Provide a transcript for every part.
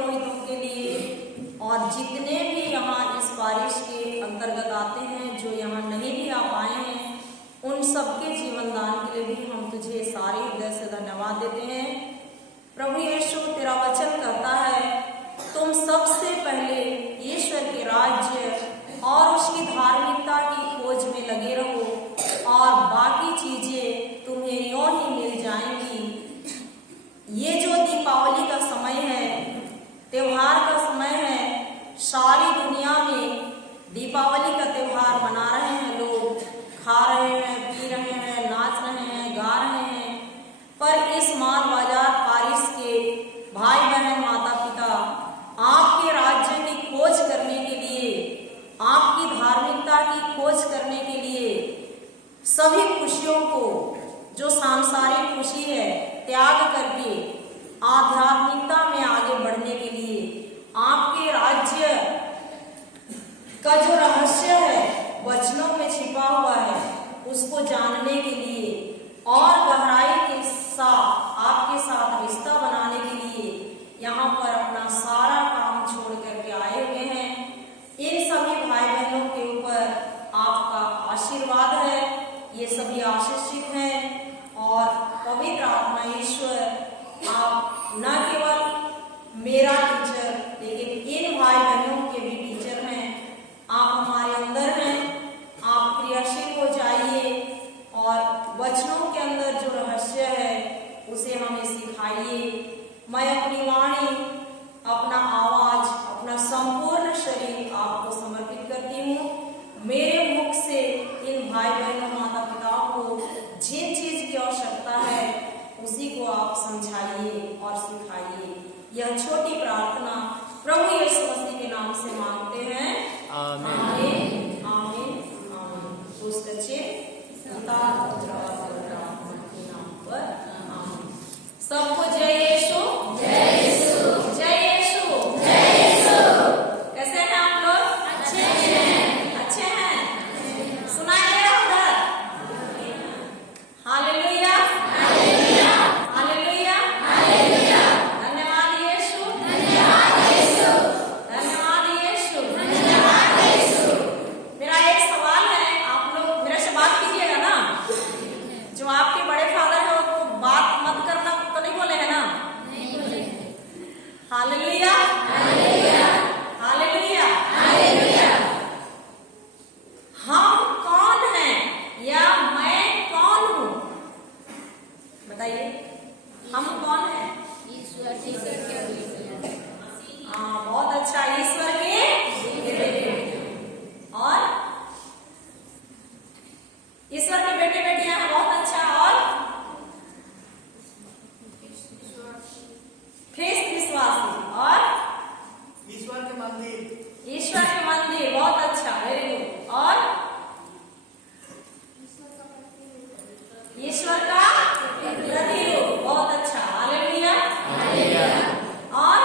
पुरोहितों के लिए और जितने भी यहाँ इस बारिश के अंतर्गत आते हैं, जो यहाँ नहीं भी आ पाए हैं, उन सबके जीवन दान के लिए भी हम तुझे सारे हृदय से धन्यवाद देते हैं। प्रभु यीशु, तेरा वचन कहता है तुम सबसे पहले ईश्वर के राज्य और उसकी धार्मिकता की खोज में लगे रहो और बाकी चीजें तुम्हें यूं ही मिल जाएंगी। ये जो दीपावली का समय है, त्योहार का समय है, सारी दुनिया में दीपावली का त्योहार मना रहे हैं लोग, खा रहे हैं, पी रहे हैं, नाच रहे हैं, गा रहे हैं। पर इस माल बाजार पारिस के भाई बहन माता पिता आपके राज्य की खोज करने के लिए, आपकी धार्मिकता की खोज करने के लिए सभी खुशियों को, जो सांसारिक खुशी है, त्याग करके आध्यात्मिकता में आगे बढ़ने के लिए, आपके राज्य का जो रहस्य है वचनों में छिपा हुआ है उसको जानने के लिए और गहराई के साथ आपके साथ रिश्ता बनाने के लिए यहाँ पर अपना सारा काम छोड़ करके आए हुए हैं। इन सभी भाई बहनों के ऊपर आपका आशीर्वाद है, ये सभी आशीषित हैं और पवित्र आत्मा ईश्वर आप न केवल मेरा टीचर लेकिन इन भाई बहनों के भी टीचर हैं। आप हमारे अंदर हैं, आप क्रियाशील हो जाइए और वचनों के अंदर जो रहस्य है उसे हमें सिखाइए। मैं अपनी वाणी, अपना आवाज, अपना संपूर्ण शरीर आपको समर्पित करती हूँ। मेरे मुख से इन भाई बहनों माता पिताओं को जिन चीज की आवश्यकता है उसी को आप समझाइए और सिखाइए। यह छोटी प्रार्थना प्रभु यीशु मसीह के नाम से मांगते हैं, आमीन आमीन आमीन। सबको जय यीशु, जय यीशु, जय यीशु, जय यीशु। कैसे हैं आप लोग? अच्छे हैं, अच्छे हैं। सुनाई दे रहा उधर? Hallelujah, hallelujah, hallelujah, hallelujah. धन्यवाद यीशु, धन्यवाद यीशु, धन्यवाद यीशु, धन्यवाद यीशु। मेरा एक सवाल है, आप लोग मेरे से बात कीजिएगा ना? जो आपके बड़े फादर है वो बात मत करना तो नहीं बोले है ना? नहीं बोले। Hallelujah, hallelujah, hallelujah, hallelujah. हम कौन हैं या मैं कौन हूँ? बताइए, हम कौन हैं? ईश्वर के बेटे। हाँ, बहुत अच्छा, ईश्वर के बेटे। और ईश्वर के बेटे बेटियां हैं, बहुत अच्छा। और ख्रिस्त विश्वासी और ईश्वर के मंदिर, ईश्वर के मंदिर, बहुत अच्छा, वेरी गुड। और ईश्वर का प्रतिरूप, बहुत अच्छा, हालेलुया, हालेलुया। और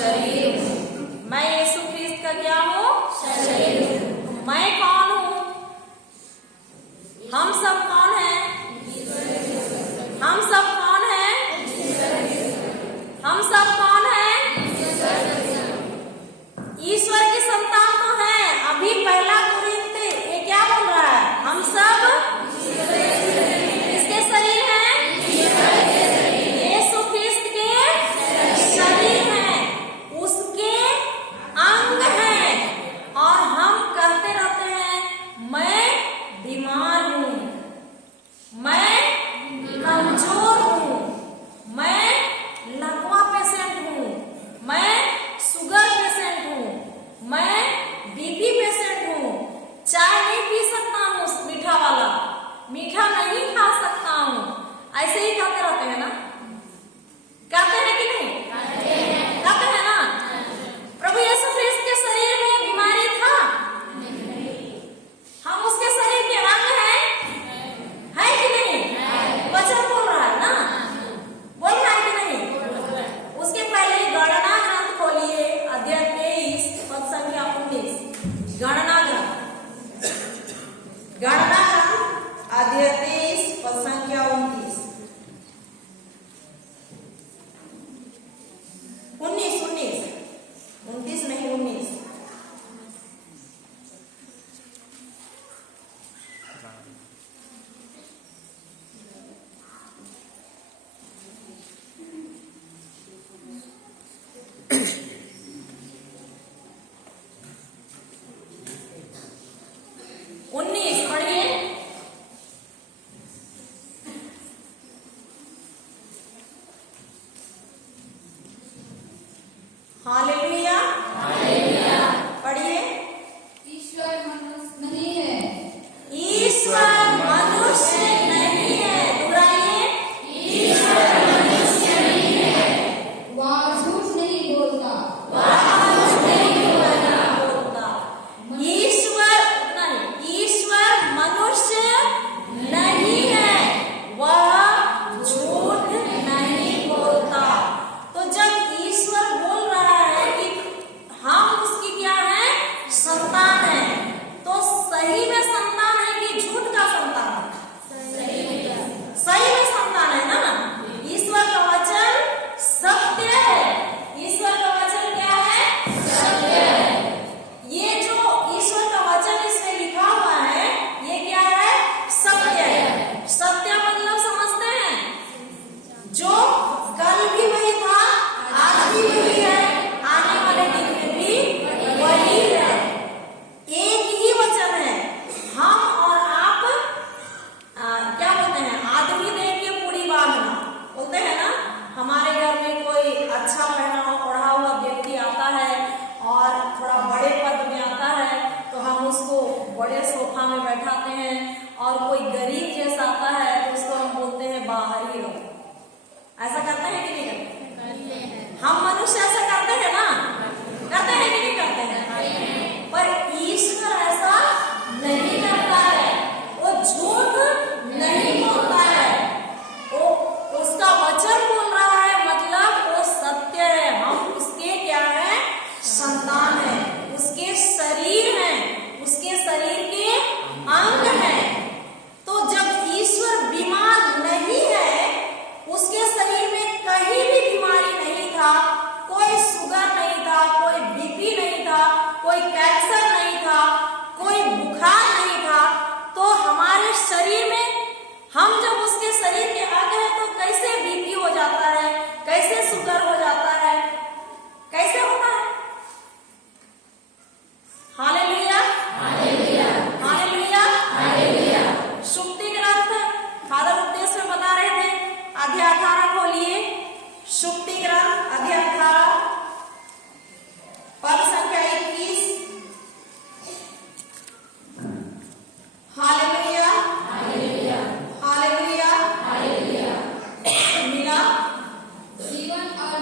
शरीर हूँ। मैं यीशु ख्रिस्त का क्या हूँ? शरीर हूँ। मैं कौन हूँ? हम सब कौन हैं? हम सब कौन हैं? हम सब कौन हैं? ईश्वर की संतान तो है। अभी पहला कोरिन्थी ये क्या बोल रहा है? हम सब किसके शरीर हैं? यीशु ख्रिस्त के शरीर हैं, उसके अंग हैं। और हम कहते रहते हैं मैं बीमार हूँ, मैं कमजोर हूँ, मैं लकवा पेशेंट हूँ, मैं शुगर पेशेंट हूँ, मैं बीपी पेशेंट हूँ, चाय नहीं पी सकता हूँ मीठा वाला, मीठा नहीं खा सकता हूँ। ऐसे ही कहते रहते हैं ना? कहते हैं कि नहीं? कहते हैं ना? प्रभु यीशु ख्रिस्त के शरीर में बीमारी था? हम उसके शरीर के अंग हैं? है कि नहीं? वचन बोल रहा है ना? बोल रहा है कि नहीं? उसके पहले गणना ग्रंथ खोलिए, अध्याय 23 पद संख्या 19। गणना ग्रंथ, गणना ग्रंथ अध्याय 23 पद संख्या 19। 19 नहीं 19। पढ़िए। हालेलुया, पढ़िए। ईश्वर मनुष्य नहीं है। ईश्वर मनुष्य नहीं है। दोहराइए। ईश्वर मनुष्य नहीं है। वह झूठ नहीं बोलता। ईश्वर नहीं, ईश्वर मनुष्य नहीं है, वह झूठ नहीं बोलता। तो जब ईश्वर बोल रहा है कि हम उसकी क्या है? संतान है, तो सही में संतान है कि झूठ का संतान है? सही में संतान है ना? ईश्वर का वचन सत्य है। ईश्वर का वचन क्या है? सत्य है। ये जो ईश्वर का वचन इसमें लिखा हुआ है, ये क्या है? सत्य है। सत्य मतलब समझते हैं? जो कल भी वही था, आज भी वही है, आने वाले दिन में भी वही है। एक ही वचन है। हम और आप क्या बोलते हैं? आदमी देख के पूरी बांधना बोलते हैं ना? हमारे घर में कोई अच्छा पहना ओढ़ा हुआ व्यक्ति आता है और थोड़ा बड़े पद में आता है, तो हम उसको बड़े सोफा में बैठाते हैं। और कोई गरीब जैसा आता है तो उसको हम बोलते हैं बाहर ही रहो। ऐसा करते हैं कि नहीं करते? हम मनुष्य ऐसा करते हैं ना? करते हैं कि नहीं करते हैं? पर ईश्वर ऐसा नहीं करता है। वो झूठ नहीं बोलता है, वो उसका वचन बोल रहा है, मतलब वो सत्य है। हम उसके क्या है? संतान है, उसके शरीर है, उसके शरीर के अंग है। तो जब ईश्वर बीमार नहीं है, उसके शरीर में कहीं भी बीमारी नहीं था, कोई शुगर नहीं था, कोई बीपी नहीं था, कोई कैंसर नहीं था, कोई बुखार नहीं था, तो हमारे शरीर में हम जब उसके शरीर के अंग हैं तो कैसे बीपी हो जाता है, कैसे शुगर हो जाता है, कैसे होता है? Hallelujah, hallelujah, hallelujah, hallelujah. शुक्ति ग्रंथ फादर उपदेश में बता रहे थे, अध्याय 18 खोलिए। शुक्ति ग्रंथ अध्याय 18 पद संख्या 21। Hallelujah, hallelujah, hallelujah, hallelujah. मिला। जीवन और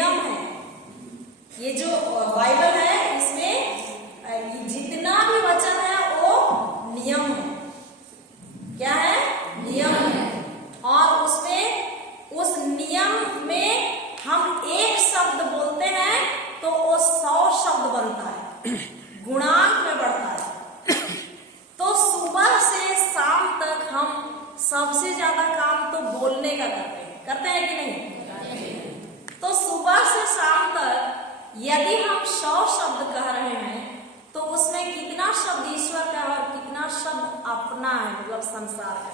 नियम है। ये जो बाइबल है इसमें जितना भी वचन है वो नियम है। क्या है? नियम है। और उसमें उस नियम में हम एक शब्द बोलते हैं तो वो 100 शब्द बनता है, गुणांक में बढ़ता है। तो सुबह से शाम तक हम सबसे ज्यादा काम तो बोलने का करते हैं कि नहीं? तो सुबह से शाम तक यदि हम 100 शब्द कह रहे हैं तो उसमें कितना शब्द ईश्वर का और कितना शब्द अपना है, मतलब संसार का।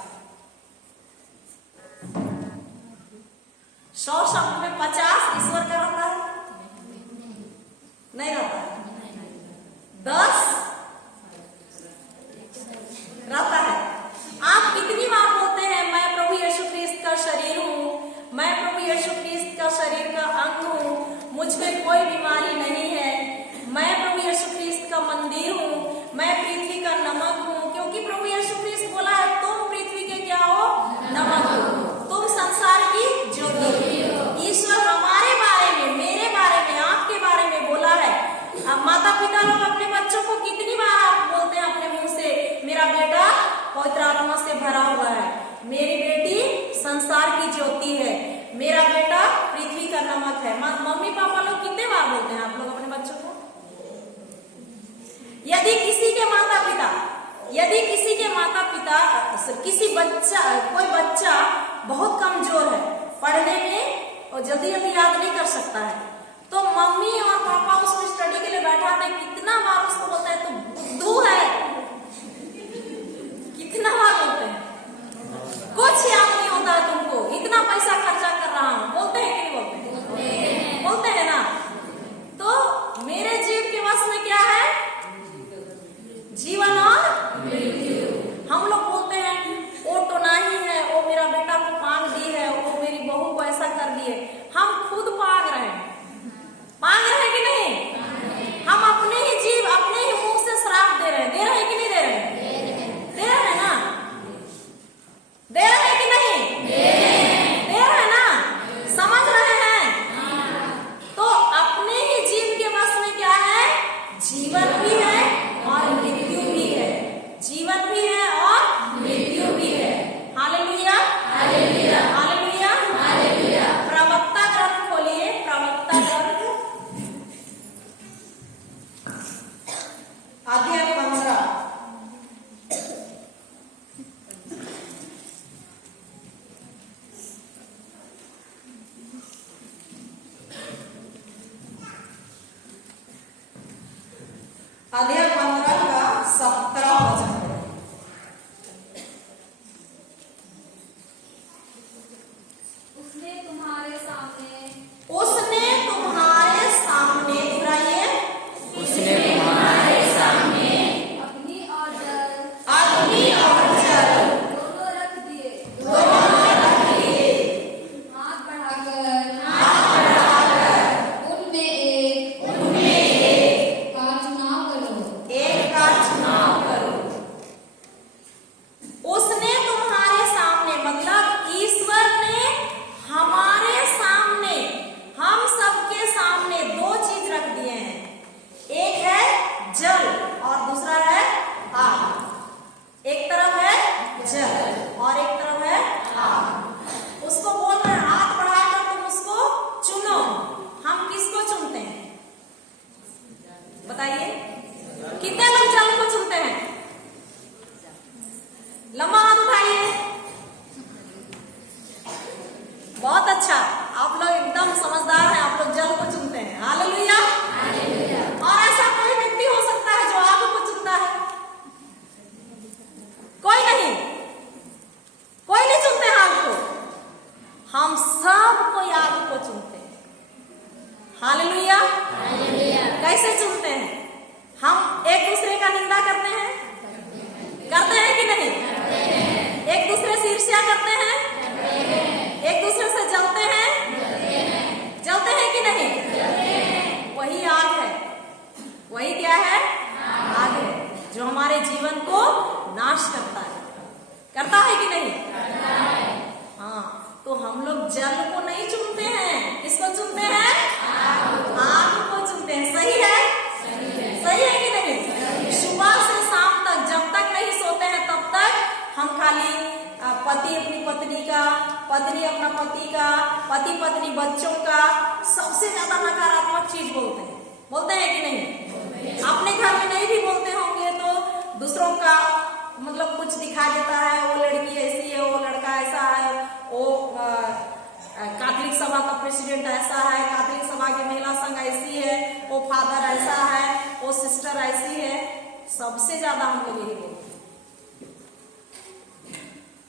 100 शब्द में 50 ईश्वर का रहता है, नहीं रहता है। 10 रहता है। आप कितनी बार बोलते हैं मैं प्रभु यीशु ख्रिस्त का शरीर हूँ, मैं प्रभु यीशु ख्रिस्त का शरीर का अंग हूँ, मुझ में कोई बीमारी नहीं है, मैं प्रभु यीशु ख्रिस्त का मंदिर हूँ, मैं पृथ्वी का नमक हूँ, क्योंकि प्रभु यीशु ख्रिस्त बोला है तुम पृथ्वी के क्या हो? नमक हो, तुम संसार की ज्योति हो। ईश्वर हमारे बारे में, मेरे बारे में, आपके बारे में बोला है। अब माता पिता लोग अपने बच्चों को कितनी बार आप बोलते हैं अपने मुंह से, मेरा बेटा पवित्र आत्मा से भरा हुआ है, मेरी बेटी संसार की ज्योति है, मेरा बेटा पृथ्वी का नमक है। मम्मी पापा लोग कितने बार बोलते हैं आप लोग अपने बच्चों को? यदि किसी के माता पिता कोई बच्चा बहुत कमजोर है, पढ़ने में और जल्दी याद नहीं कर सकता है, तो मम्मी और पापा उसको स्टडी के लिए बैठाते हैं, कितना बार उसको बोलते हैं तो बुद्धू है, कितना बार बोलते हैं? कुछ याद नहीं होता है तुमको, इतना पैसा खर्चा कर रहा हूं, बोलते हैं कि नहीं बोलते? बोलते हैं ना। तो मेरे जीव के वश में क्या है? जीवन और मृत्यु। हम लोग बोलते हैं वो तो नहीं है, वो मेरा बेटा को पांग दी है, वो मेरी बहू को ऐसा कर दिए। हम खुद पांग रहे हैं कि नहीं? हम अपने ही जीव, अपने ही मुंह से श्राप दे रहे हैं कि नहीं दे रहे हैं? दे रहे हैं ना? दे रहे हैं कि नहीं? दे रहे हैं ना? समझ रहे हैं? तो अपने ही जीव के वश में क्या है? जीवन भी है और मृत्यु भी है, जीवन भी है और मृत्यु भी है। Hallelujah, hallelujah, hallelujah, hallelujah. प्रवक्ता ग्रंथ खोलिए, प्रवक्ता ग्रंथ अध्याय 15। अध्याय 15 का 17 वचन। उसने तुम्हारे सामने दोहराइए, उसने तुम्हारे सामने अग्नि और जल दोनों रख दिए। हाथ बढ़ाकर उनमें एक का चुनाव करो। उसने तुम्हारे सामने, मतलब ईश्वर ने हमारे सामने, हम सबके सामने 2 चीज रख दिए हैं। एक है जल और दूसरा है आग। एक तरफ है जल और एक तरफ है आग। उसको बोल रहे हैं हाथ बढ़ाकर तुम उसको चुनो। हम किसको चुनते हैं? बताइए, कितने लोग जल को चुनते हैं? लंबा हाथ उठाइए। बहुत अच्छा, आप लोग एकदम समझदार हैं, आप लोग जल को चुनते हैं। Hallelujah, hallelujah. और ऐसा कोई व्यक्ति हो सकता है जो आग को चुनता है? कोई नहीं चुनते आग को। हम सब कोई आग को चुनते हैं। Hallelujah, hallelujah. कैसे चुनते हैं? हम एक दूसरे का निंदा करते हैं कि नहीं? एक दूसरे से ईर्ष्या करते हैं? एक दूसरे से जलते हैं कि नहीं? वही आग है, वही क्या है? आग है, जो हमारे जीवन को नाश करता है कि नहीं? हाँ, तो हम लोग जल को नहीं चुनते हैं, किसको चुनते हैं? बच्चों का सबसे ज्यादा नकारात्मक चीज बोलते हैं कि नहीं? अपने घर में नहीं भी बोलते होंगे तो दूसरों का मतलब कुछ दिखा देता है, वो लड़की ऐसी है, वो लड़का ऐसा है, वो कैथोलिक सभा का प्रेसिडेंट ऐसा है, कैथोलिक सभा की महिला संघ ऐसी है, वो फादर ऐसा है, वो सिस्टर ऐसी है। सबसे ज्यादा हम लोग यही बोलते हैं।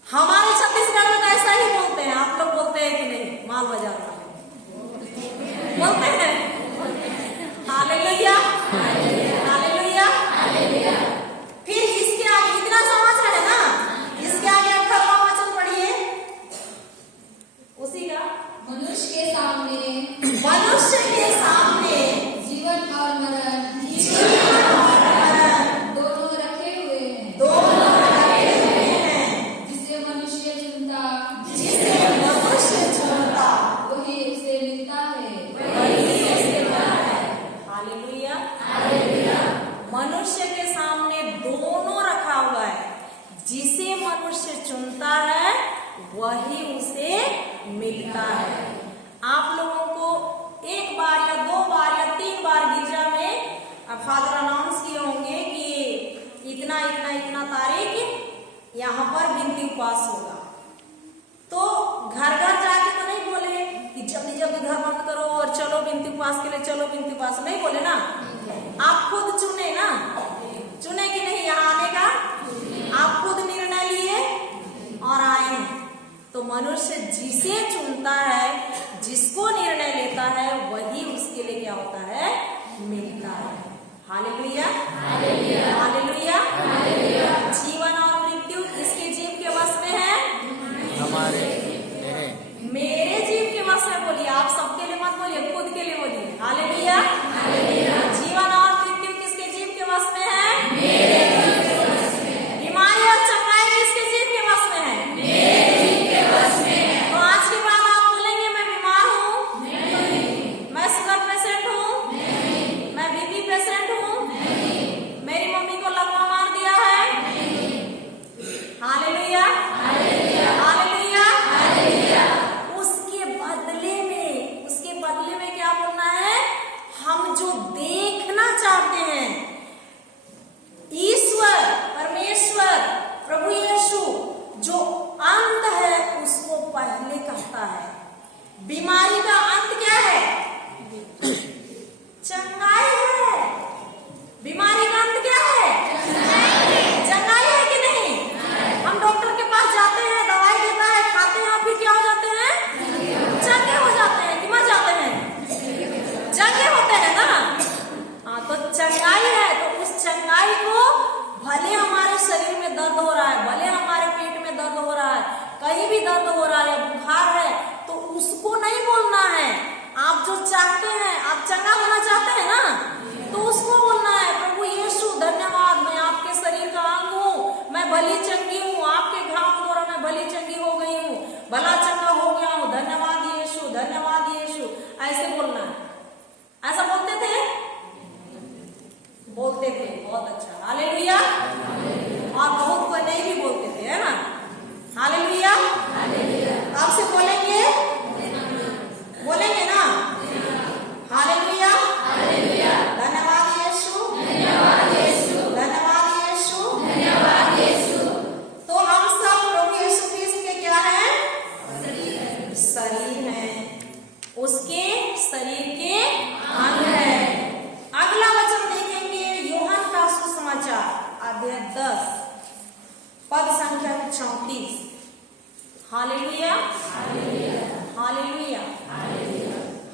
हमारे छत्तीसगढ़ में तो ऐसा ही बोलते हैं। आप लोग बोलते हैं कि नहीं? माल बाजार में बोलते हैं। Hallelujah, hallelujah. फिर इसके आगे इतना समझ रहे ना, इसके आगे 18वां वचन पढ़िए उसी का। मनुष्य के सामने जीवन और मरण दोनों रखे हुए हैं। जिसे मनुष्य चुनता वही उसे मिलता है। हालेलुया, मनुष्य के सामने दोनों रखा हुआ है। जिसे मनुष्य चुनता है वही उसे मिलता है। आप लोगों को एक बार या 2 बार या 3 बार गिरजा में फादर अनाउंस किए होंगे कि इतना तारीख यहाँ पर बिनती उपवास होगा। तो घर घर जाके तो नहीं बोले कि जल्दी जल्दी घर बंद करो और चलो बिनती उपवास के लिए, चलो बिनती उपवास, नहीं बोले ना। आप खुद चुने ना, चुने कि नहीं यहाँ आने का? आप खुद निर्णय लिए और आए हैं। तो मनुष्य जिसे चुनता है, जिसको निर्णय लेता है, वही उसके लिए क्या होता है? मिलता है। Hallelujah, hallelujah. जीवन और मृत्यु किसके जीव के वश में है? हमारे मेरे जीव के वश में। बोलिए, आप सबके लिए मत बोलिए, खुद के लिए बोलिए। हालेलुया। जीवन और मृत्यु किसके जीव के वश में है? बीमारी और चंगाई किसके जीव के वश में है? तो आज के बाद आप बोलेंगे मैं बीमार हूँ, मैं शुगर पेशेंट हूँ, मैं बीपी पेशेंट हूँ, मेरी मम्मी को लकवा मार दिया है। Hallelujah, hallelujah. उसके बदले में क्या बोलना है? हम जो देखना चाहते हैं, ईश्वर परमेश्वर प्रभु यीशु जो अंत है उसको पहले कहता है। बीमारी का अंत क्या है? चंगाई है। बीमारी का अंत क्या है? चंगाई है कि नहीं? हम डॉक्टर के पास जाते हैं, दवाई देता है, खाते हैं, फिर क्या हो जाते हैं? चंगे हो जाते हैं कि मर जाते हैं? चंगे होते हैं ना। हाँ, तो चंगाई है। तो उस चंगाई को, भले हमारे शरीर में दर्द हो रहा है, भले हमारे पेट में दर्द हो रहा है, कहीं भी दर्द हो रहा है या बुखार है, तो उसको नहीं बोलना है। आप जो चाहते हैं, आप चंगा होना चाहते हैं ना, तो उसको बोलना है प्रभु यीशु धन्यवाद, मैं आपके शरीर का अंग हूँ, मैं भली चंगी हूँ, आपके घाव द्वारा मैं भली चंगी हो गई हूँ, भला चंगा हो गया हूँ, धन्यवाद यीशु, धन्यवाद यीशु। ऐसे बोलना है। ऐसा बोलते थे? बोलते थे। बहुत अच्छा, हालेलुया। और बहुत कोई नहीं भी बोलते थे, है ना? हालेलुया। आपसे बोलेंगे ना? हालेलुया, धन्यवाद यीशु, धन्यवाद यीशु। तो हम सब प्रभु यीशु क्रिस्त के क्या हैं? शरीर हैं, उसके शरीर के अंग हैं। अगला वचन देखेंगे, यूहन्ना का सुसमाचार अध्याय 10 पद संख्या 34। Hallelujah, hallelujah,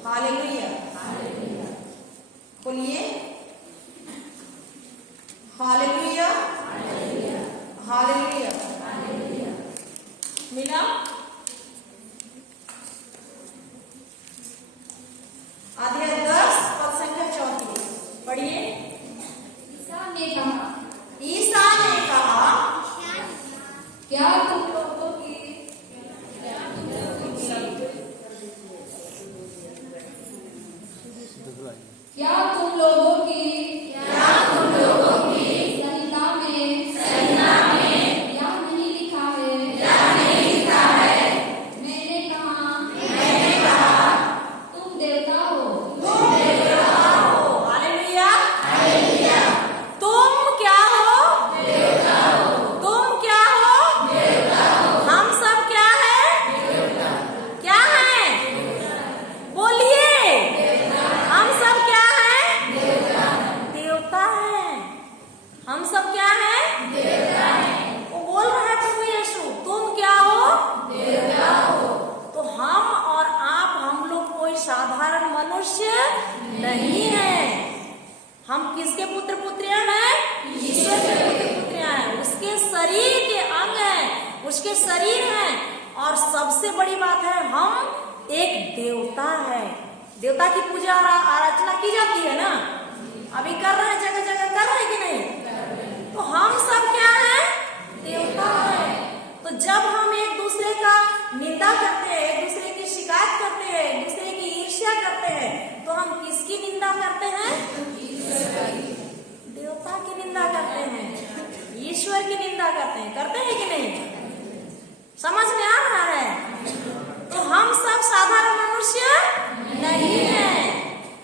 hallelujah. बोलिए हालेलुया, हालेलुया। मिला? अध्याय 10 पद संख्या 34 पढ़िए। ईसा ने कहा क्या तुम लोगों की संहिता में या नहीं लिखा है? मैंने कहा नहीं है। हम किसके पुत्र पुत्रियां हैं? ईश्वर के पुत्र पुत्रियां हैं। उसके शरीर के अंग हैं, उसके शरीर हैं। और सबसे बड़ी बात है, हम एक देवता है। देवता की पूजा और आराधना की जाती है ना, अभी कर रहे हैं, जगह जगह कर रहे हैं कि नहीं? तो हम सब क्या है? देवता है। तो जब हम एक दूसरे का निंदा करते हैं, एक दूसरे की शिकायत करते हैं, एक दूसरे की ईर्ष्या करते हैं, तो हम किसकी निंदा करते हैं? देवता की निंदा करते हैं, ईश्वर की निंदा करते हैं कि नहीं? समझ में आ रहा है? तो हम सब साधारण मनुष्य नहीं है।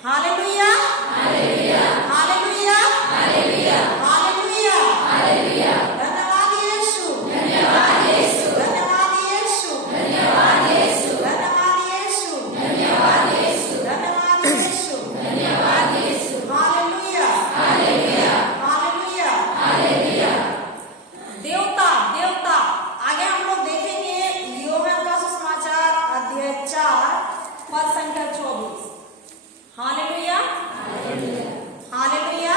Hallelujah, hallelujah, hallelujah, hallelujah, hallelujah, hallelujah. धन्यवाद यीशु, धन्यवाद यीशु, धन्यवाद यीशु, धन्यवाद यीशु, धन्यवाद यीशु, धन्यवाद यीशु, धन्यवाद यीशु, धन्यवाद Yeshu. Hallelujah, hallelujah, hallelujah, hallelujah. देवता, देवता आगे हम लोग देखेंगे। यूहन्ना का सुसमाचार अध्याय 4 पद संख्या 24। Hallelujah, hallelujah, hallelujah.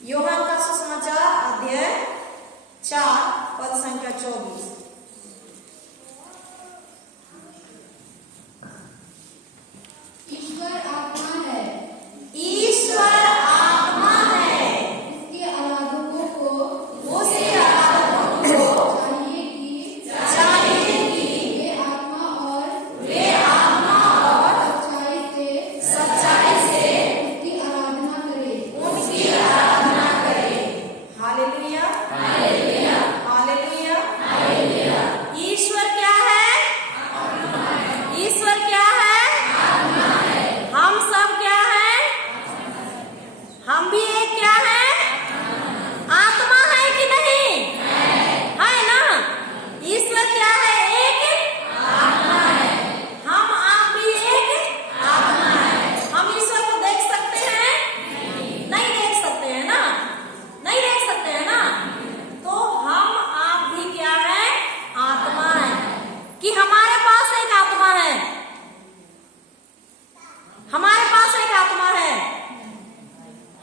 यूहन्ना का सुसमाचार अध्याय 4 पद संख्या 24। ईश्वर आत्मा है, ईश्वर आत्मा है। उसके आराधकों को उसके आराधकों को चाहिए कि वे आत्मा और सच्चाई से उसकी आराधना करें। Hallelujah, hallelujah, hallelujah, hallelujah. ईश्वर क्या है? ईश्वर क्या है? हम सब क्या है? हम भी एक क्या है? आत्मा है कि नहीं? है ना? ईश्वर क्या है? एक आत्मा है। हम आप भी एक आत्मा है। हम ईश्वर को देख सकते हैं? नहीं देख सकते हैं ना? नहीं देख सकते हैं ना? तो हम आप भी क्या है? आत्मा है। कि हमारे पास एक आत्मा है, हमारे पास एक आत्मा है,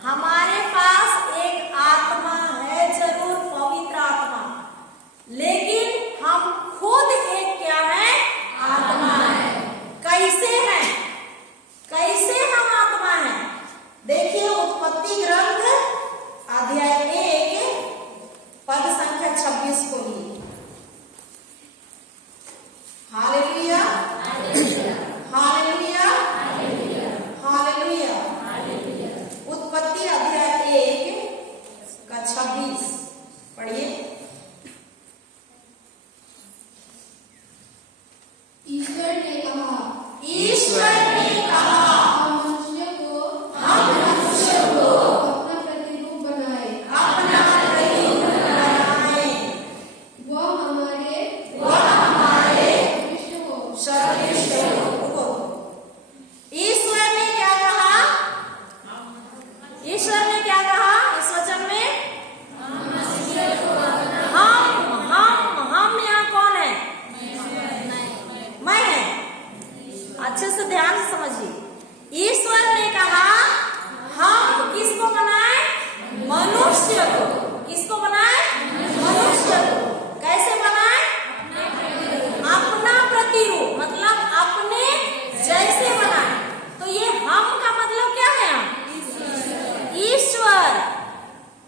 हमारे पास एक आत्मा है, जरूर पवित्र आत्मा। लेकिन हम खुद एक क्या है? आत्मा है। कैसे है? कैसे हम आत्मा है? देखिए उत्पत्ति ग्रंथ अध्याय 1 पद संख्या 26 को लिए। Hallelujah, hallelujah, hallelujah, hallelujah. उत्पत्ति अध्याय 1 का 26 पढ़िए। ईश्वर ने कहा, ईश्वर ने कहा, हम मनुष्य को अपना प्रतिरूप बनाए, अपना प्रतिरूप बनाए, वह हमारे सदृश हो। ईश्वर ने क्या कहा? ईश्वर ने क्या कहा इस वचन में? हम यहाँ कौन है? मैं है। अच्छे से ध्यान से समझिए। ईश्वर ने कहा हम किसको बनाए? मनुष्य को। किसको बनाए? मनुष्य को। कैसे बनाए? अपना प्रतिरूप, मतलब अपने जैसे बनाए। तो ये हम का मतलब क्या है? ईश्वर।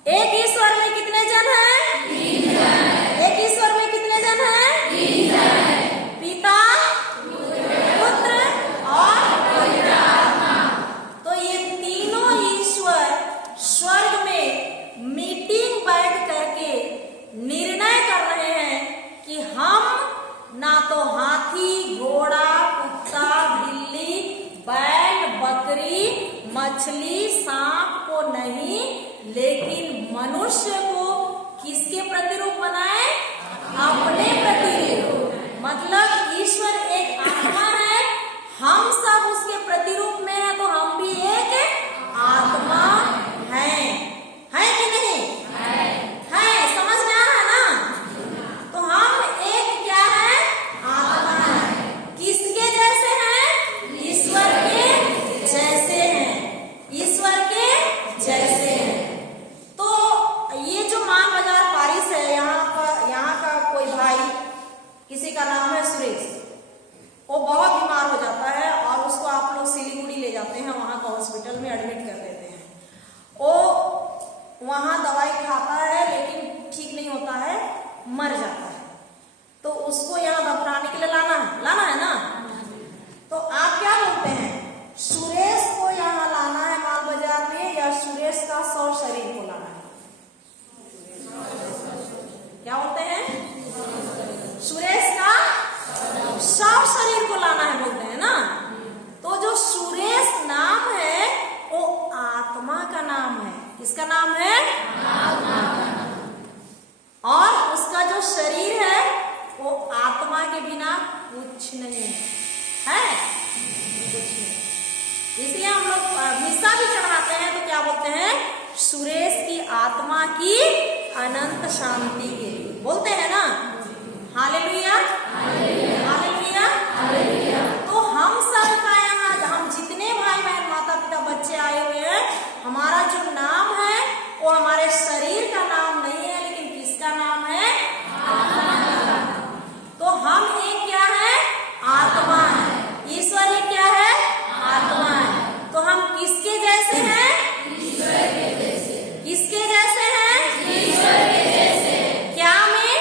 एक ईश्वर में कितने जन हैं? एक ईश्वर में कितने जन हैं? पिता, पुत्र और पवित्र आत्मा। तो ये तीनों ईश्वर स्वर्ग में मीटिंग बैठ करके निर्णय कर रहे हैं कि हम ना तो हाथी, घोड़ा, कुत्ता, बिल्ली, बैल, बकरी, मछली, सांप को नहीं, लेकिन मनुष्य को किसके प्रतिरूप बनाए? अपने प्रतिरूप। मतलब ईश्वर एक आत्मा है, हम सब उसके प्रतिरूप में है, तो हम भी एक आत्मा हैं। है कि नहीं? है। समझ में आ रहा है ना? तो हम एक क्या है? आत्मा है। किसके जैसे हैं? ईश्वर के वहां दवाई खाता है लेकिन ठीक नहीं होता है, मर जाता है, तो उसको यहाँ दफनाने के लिए लाना है ना। तो आप क्या बोलते हैं, सुरेश को यहाँ लाना है माल बाजार में या सुरेश का शव शरीर को लाना है? क्या बोलते हैं? सुरेश का शव शरीर को लाना है बोलते हैं ना। तो जो सुरेश नाम है वो आत्मा का नाम है। किसका नाम है? आत्मा का नाम। और उसका जो शरीर है वो आत्मा के बिना कुछ नहीं है, कुछ नहीं। इसलिए हम लोग मिस्सा भी चढ़ाते हैं तो क्या बोलते हैं, सुरेश की आत्मा की अनंत शांति के लिए बोलते हैं ना। Hallelujah, hallelujah, hallelujah. तो हम सब का यहाँ, हम जितने भाई बहन माता पिता बच्चे आए हुए हैं, हमारा जो नाम है वो हमारे शरीर का नाम नहीं है, लेकिन किसका नाम है? आत्मा का। तो हम एक क्या है? आत्मा है। ईश्वर एक क्या है? आत्मा है। तो हम किसके जैसे हैं? ईश्वर के जैसे। किसके जैसे हैं? ईश्वर के जैसे। क्या में?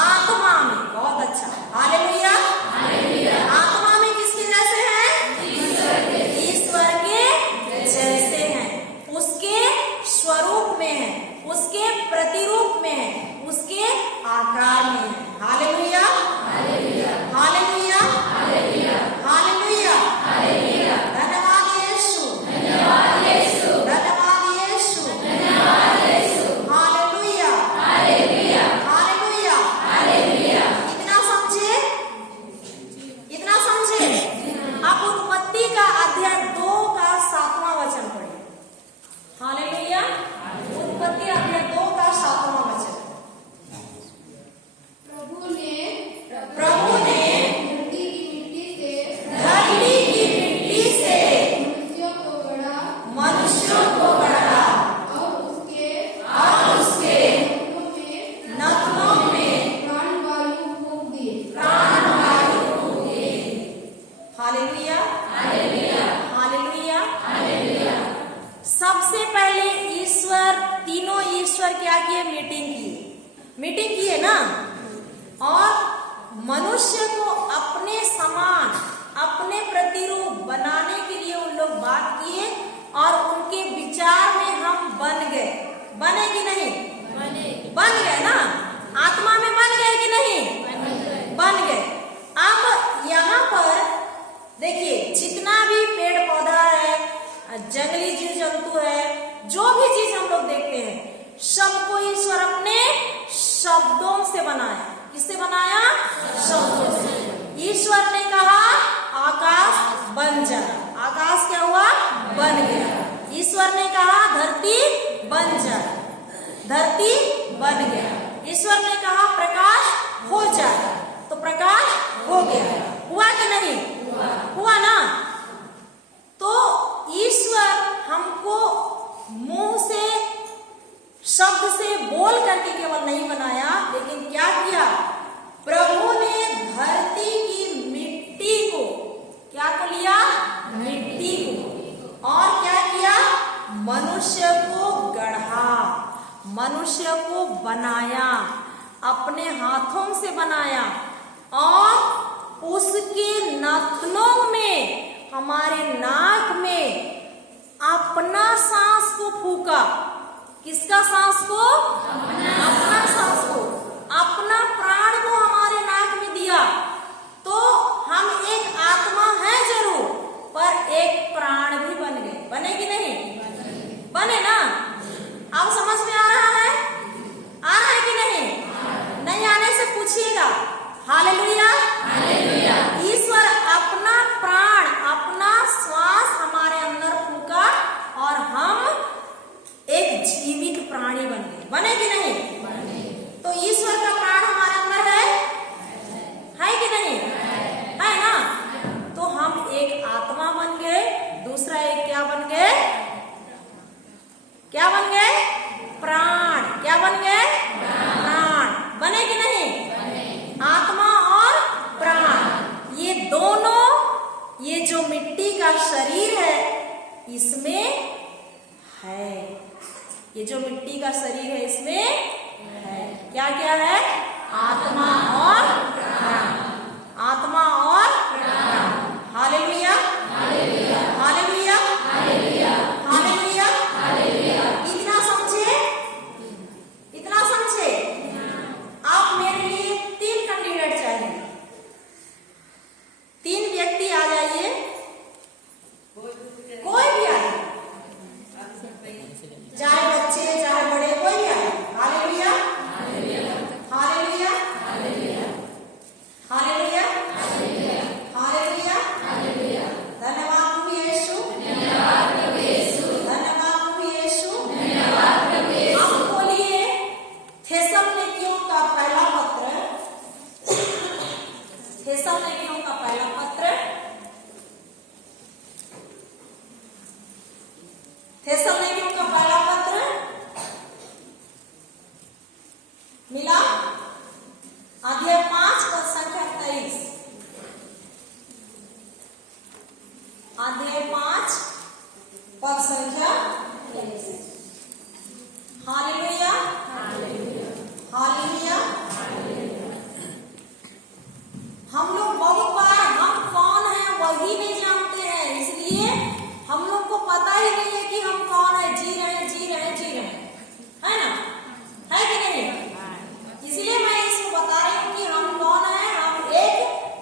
आत्मा में। बहुत अच्छा, हालेलुया, हालेलुया। आत्मा में किसके जैसे हैं? ईश्वर के जैसे हैं। उसके स्वरूप में है, उसके प्रतिरूप में है, उसके आकार में है। Hallelujah, hallelujah, hallelujah, hallelujah, hallelujah, hallelujah. धन्यवाद यीशु, धन्यवाद यीशु, धन्यवाद यीशु, धन्यवाद Yeshu. Hallelujah, hallelujah, hallelujah, hallelujah. इतना समझे? इतना समझे? अब उत्पत्ति का अध्याय 2 का 7वां वचन पढ़े। हालेलुया। उत्पत्ति अध्याय 2 का 7वां वचन। प्रभु ने धरती की मिट्टी से मनुष्यों को गढ़ा और उसके नथनों में प्राणवायु फूंक दिए। Hallelujah, hallelujah, hallelujah, hallelujah. सबसे पहले ईश्वर, तीनों ईश्वर क्या किए? मीटिंग की है ना। और मनुष्य को अपने समान, अपने प्रतिरूप बनाने के लिए उन लोग बात किए और उनके विचार में हम बन गए। बने कि नहीं? बन गए ना। आत्मा में बन गए कि नहीं? बन गए। अब यहाँ पर देखिए, जितना भी पेड़ पौधा है, जंगली जीव जंतु है, जो भी चीज हम लोग देखते हैं, सबको ईश्वर अपने शब्दों से बनाया। किससे बनाया? शब्दों से। ईश्वर ने कहा आकाश बन जा, आकाश क्या हुआ? बन गया। ईश्वर ने कहा धरती बन जा, धरती बन गया। ईश्वर ने कहा प्रकाश हो जाए, तो प्रकाश हो गया। हुआ कि नहीं? हुआ ना। तो ईश्वर हमको मुंह से, शब्द से बोल करके केवल नहीं बनाया, लेकिन क्या किया? प्रभु ने धरती की मिट्टी को, क्या को लिया? मिट्टी को। और क्या किया? मनुष्य को गढ़ा, मनुष्य को बनाया, अपने हाथों से बनाया। और उसके नथनों में, हमारे नाक में अपना सांस को फूका। किसका सांस को? अपना सांस को, अपना प्राण को हमारे नाक में दिया। तो हम एक आत्मा है जरूर, पर एक प्राण भी बन गए। बने कि नहीं? बने ना। अब समझ में आ रहा है? आ रहा है कि नहीं? नहीं आने से पूछिएगा। Hallelujah, hallelujah. ईश्वर अपना प्राण, अपना श्वास हमारे अंदर फूका और हम एक जीवित प्राणी बन गए। बने कि नहीं? तो ईश्वर का प्राण हमारे अंदर है कि नहीं? है ना। तो हम एक आत्मा बन गए। दूसरा एक क्या बन गए? क्या बन गए? प्राण। क्या बन गए? प्राण। बने कि नहीं? आत्मा और प्राण, ये दोनों, ये जो मिट्टी का शरीर है, इसमें है। ये जो मिट्टी का शरीर है इसमें है क्या क्या है? आत्मा और प्राण। आत्मा और प्राण। Hallelujah hallelujah hallelujah hallelujah hallelujah hallelujah. इतना समझे? इतना समझे? आप मेरे लिए 3 कैंडिडेट चाहिए। 3 व्यक्ति आ जाइए, कोई भी आए, चाहे बच्चे चाहे बड़े, कोई भी आए। Hallelujah hallelujah hallelujah hallelujah hallelujah hallelujah hallelujah. धन्यवाद प्रभु यीशु, धन्यवाद प्रभु यीशु, धन्यवाद प्रभु यीशु, धन्यवाद प्रभु यीशु। हम बोलिए थेसलोनिकियों का पहला पत्र, थेसलोनिकियों का पहला पत्र, थेसलोनिकियों का पहला पत्र मिला, अध्याय 5 पद संख्या 23। अध्याय 5 पद संख्या 23। Hallelujah hallelujah. हम लोग बहुत बार हम कौन हैं वही नहीं जानते हैं, इसलिए हम लोग को पता ही नहीं है कि हम कौन है। जी रहे हैं जी रहे हैं जी रहे हैं, है ना? है कि नहीं? इसलिए मैं इसको बता रही हूँ कि हम कौन है। हम एक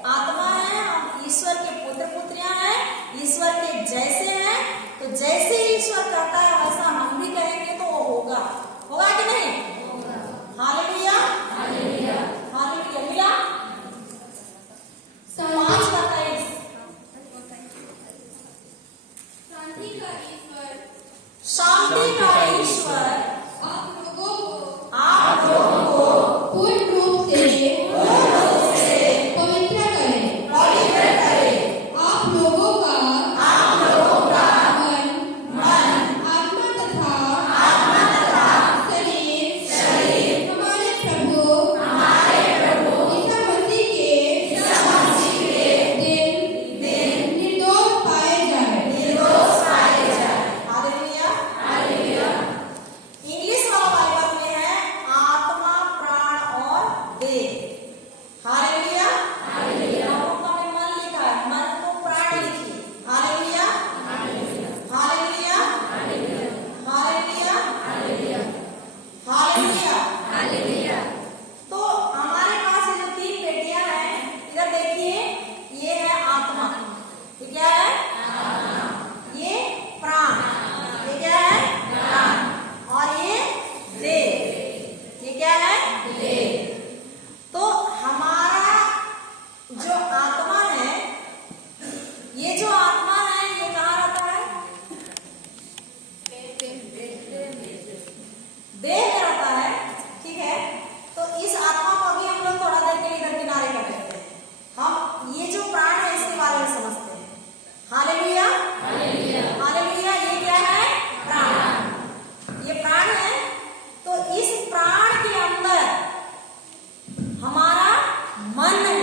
आत्मा है, हम ईश्वर के पुत्र पुत्रियां हैं, ईश्वर के जैसे हैं। तो जैसे ईश्वर करता है वैसा हम भी कहेंगे तो वो होगा। होगा कि नहीं? Hallelujah hallelujah hallelujah. मिला 5 का 23। शांति का ईश्वर शांति का ईश्वर आप लोगों को आप लोगों को पूर्ण रूप से पवित्र करे। आप लोगों का मन आत्मा तथा शरीर हमारे प्रभु ईसा मसीह के दिन निर्दोष पाए जाए। Hallelujah hallelujah. इंग्लिश वाला बाइबल में है आत्मा प्राण और देह। Hallelujah hallelujah. उनका में मन लिखा है, मन को प्राण लिखिए। Hallelujah hallelujah hallelujah hallelujah hallelujah hallelujah hallelujah. तो हमारे पास ये जो 3 पेटियां हैं, इधर देखिए, ये है आत्मा, ये क्या है? ये प्राण, ये क्या है? प्राण। और ये देह, ये क्या है? देह। तो हमारा जो आत्मा है, ये जो आत्मा है ये कहाँ रहता है? देह में रहता है। ठीक है, तो इस आत्मा को अभी हम लोग थोड़ा देर के लिए इधर किनारे कर देते हैं। हम ये जो प्राण है इसके बारे में समझते हैं। Hallelujah hallelujah hallelujah. ये क्या है? प्राण। ये प्राण है। तो इस प्राण के अंदर हमारा मन है।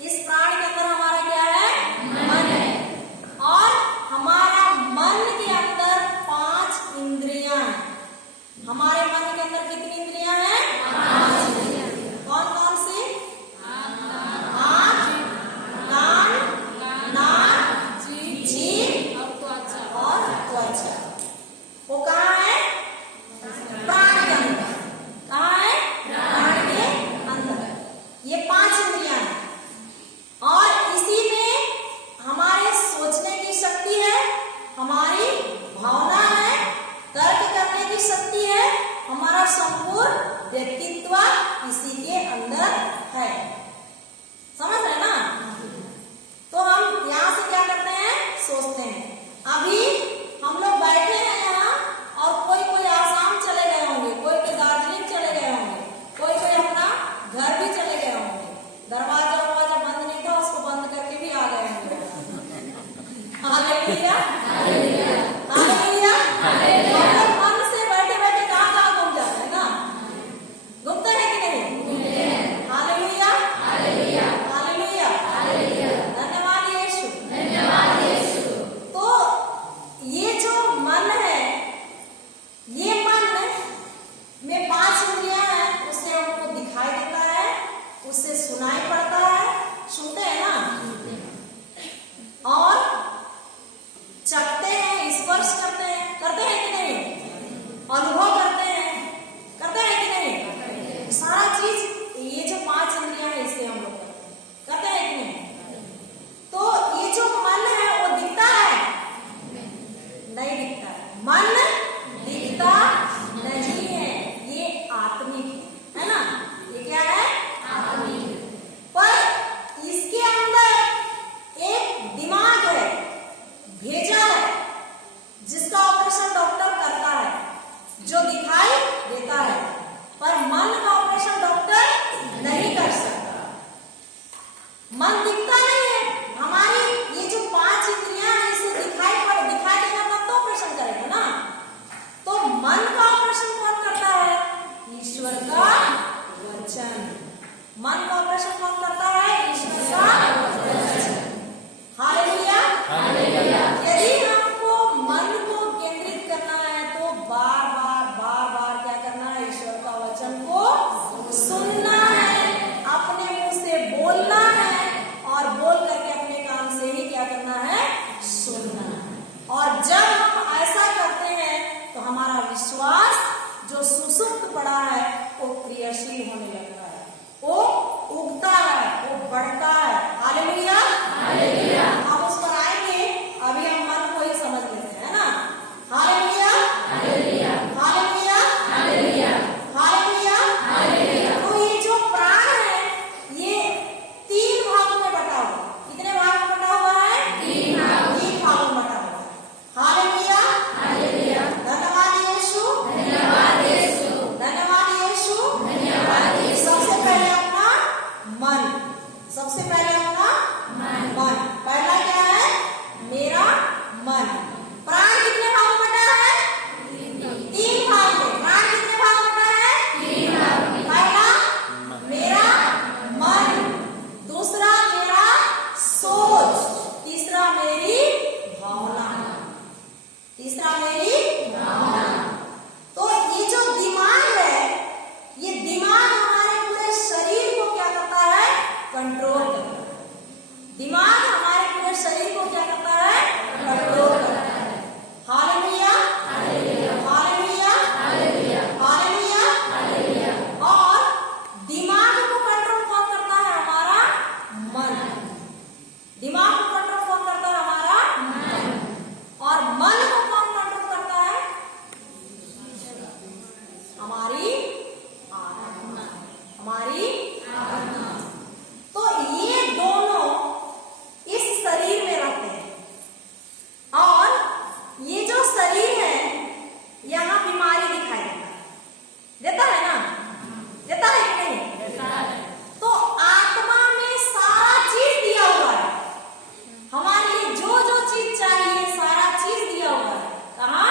इस प्राण के अंदर हमारा क्या है? मन है। तीसरा मेरी भावना। तो ये जो दिमाग है, ये दिमाग हमारे पूरे शरीर को क्या करता है? कंट्रोल करता है। दिमाग हमारे पूरे शरीर को क्या करता है? कंट्रोल करता है। Hallelujah, hallelujah, hallelujah, hallelujah, hallelujah. और दिमाग को कंट्रोल कौन करता है? हमारा मन। दिमाग को कंट्रोल कौन करता है? हमारा मन। और मन को कौन कंट्रोल करता है? हमारी आत्मा। हमारी आत्मा। तो ये दोनों इस शरीर में रहते हैं। और ये जो शरीर है, यहाँ बीमारी दिखाई देता है ना? देता है कि नहीं? देता है। तो आत्मा में सारा चीज दिया हुआ है। हमारे लिए जो जो चीज चाहिए सारा चीज दिया हुआ है। कहाँ?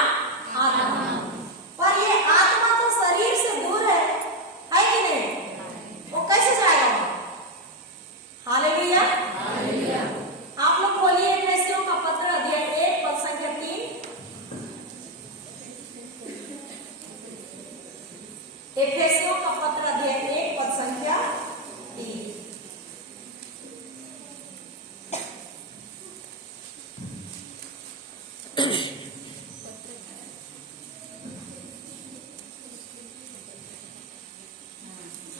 आत्मा। पर ये आत्मा तो शरीर से दूर है कि नहीं? वो कैसे जाएगा? Hallelujah, hallelujah. आप लोग बोलिए एफेसियों का पत्र अध्याय 1 पद संख्या 3। एफेसियों का पत्र अध्याय 1 पद संख्या 3।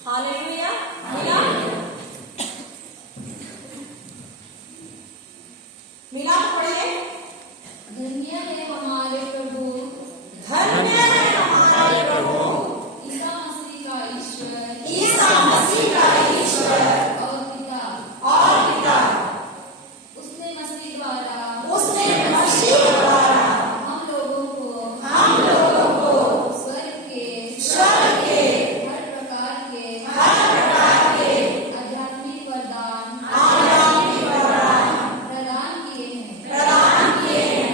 हालेलुया, मिला? मिला तो पढ़िए। धन्य है हमारे प्रभु, धन्य है हमारे प्रभु ईसा मसीह का ईश्वर ईसा मसीह का ईश्वर और पिता। उसने मसीह द्वारा हम लोगों को स्वर्ग के हर प्रकार के आध्यात्मिक वरदान प्रदान किए हैं।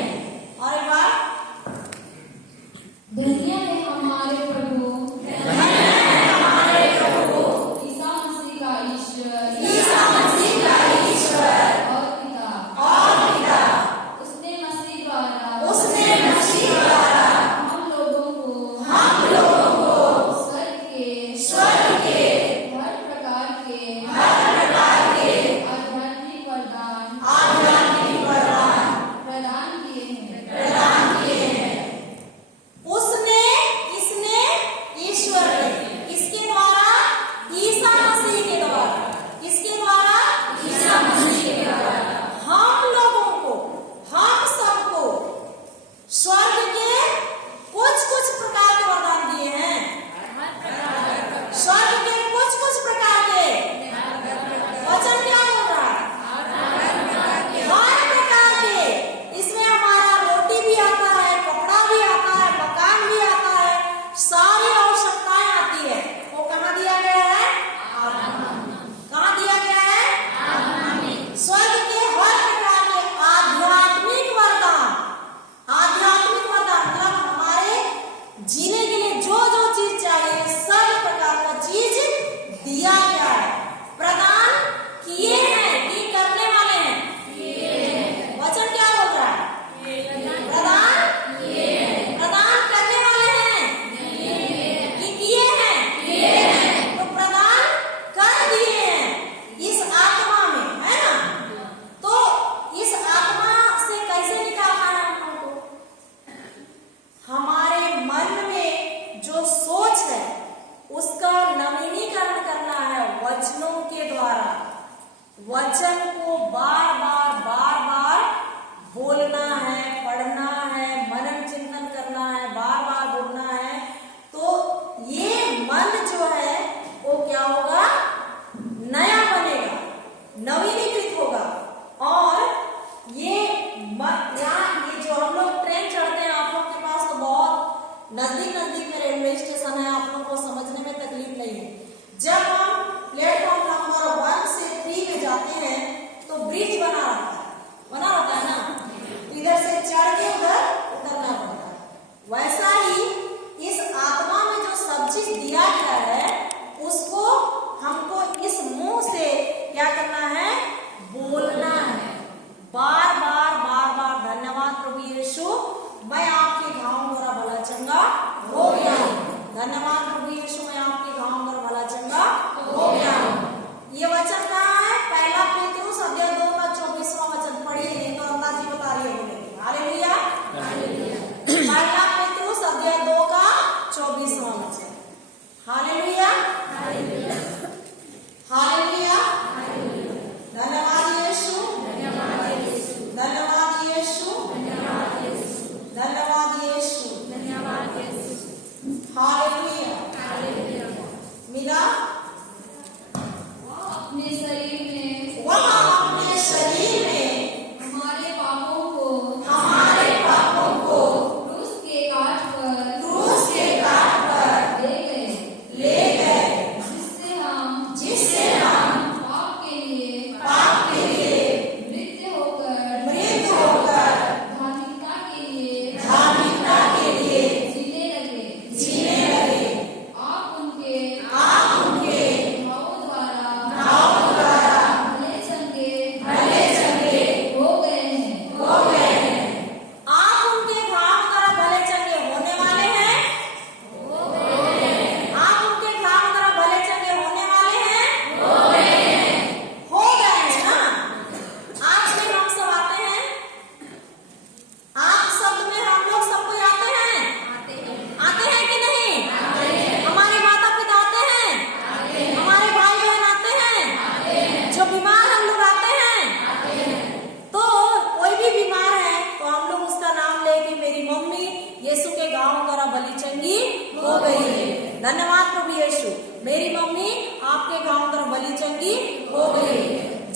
धन्यवाद प्रभु यीशु। मेरी मम्मी आपके गांव तरफ भली चंगी हो गई।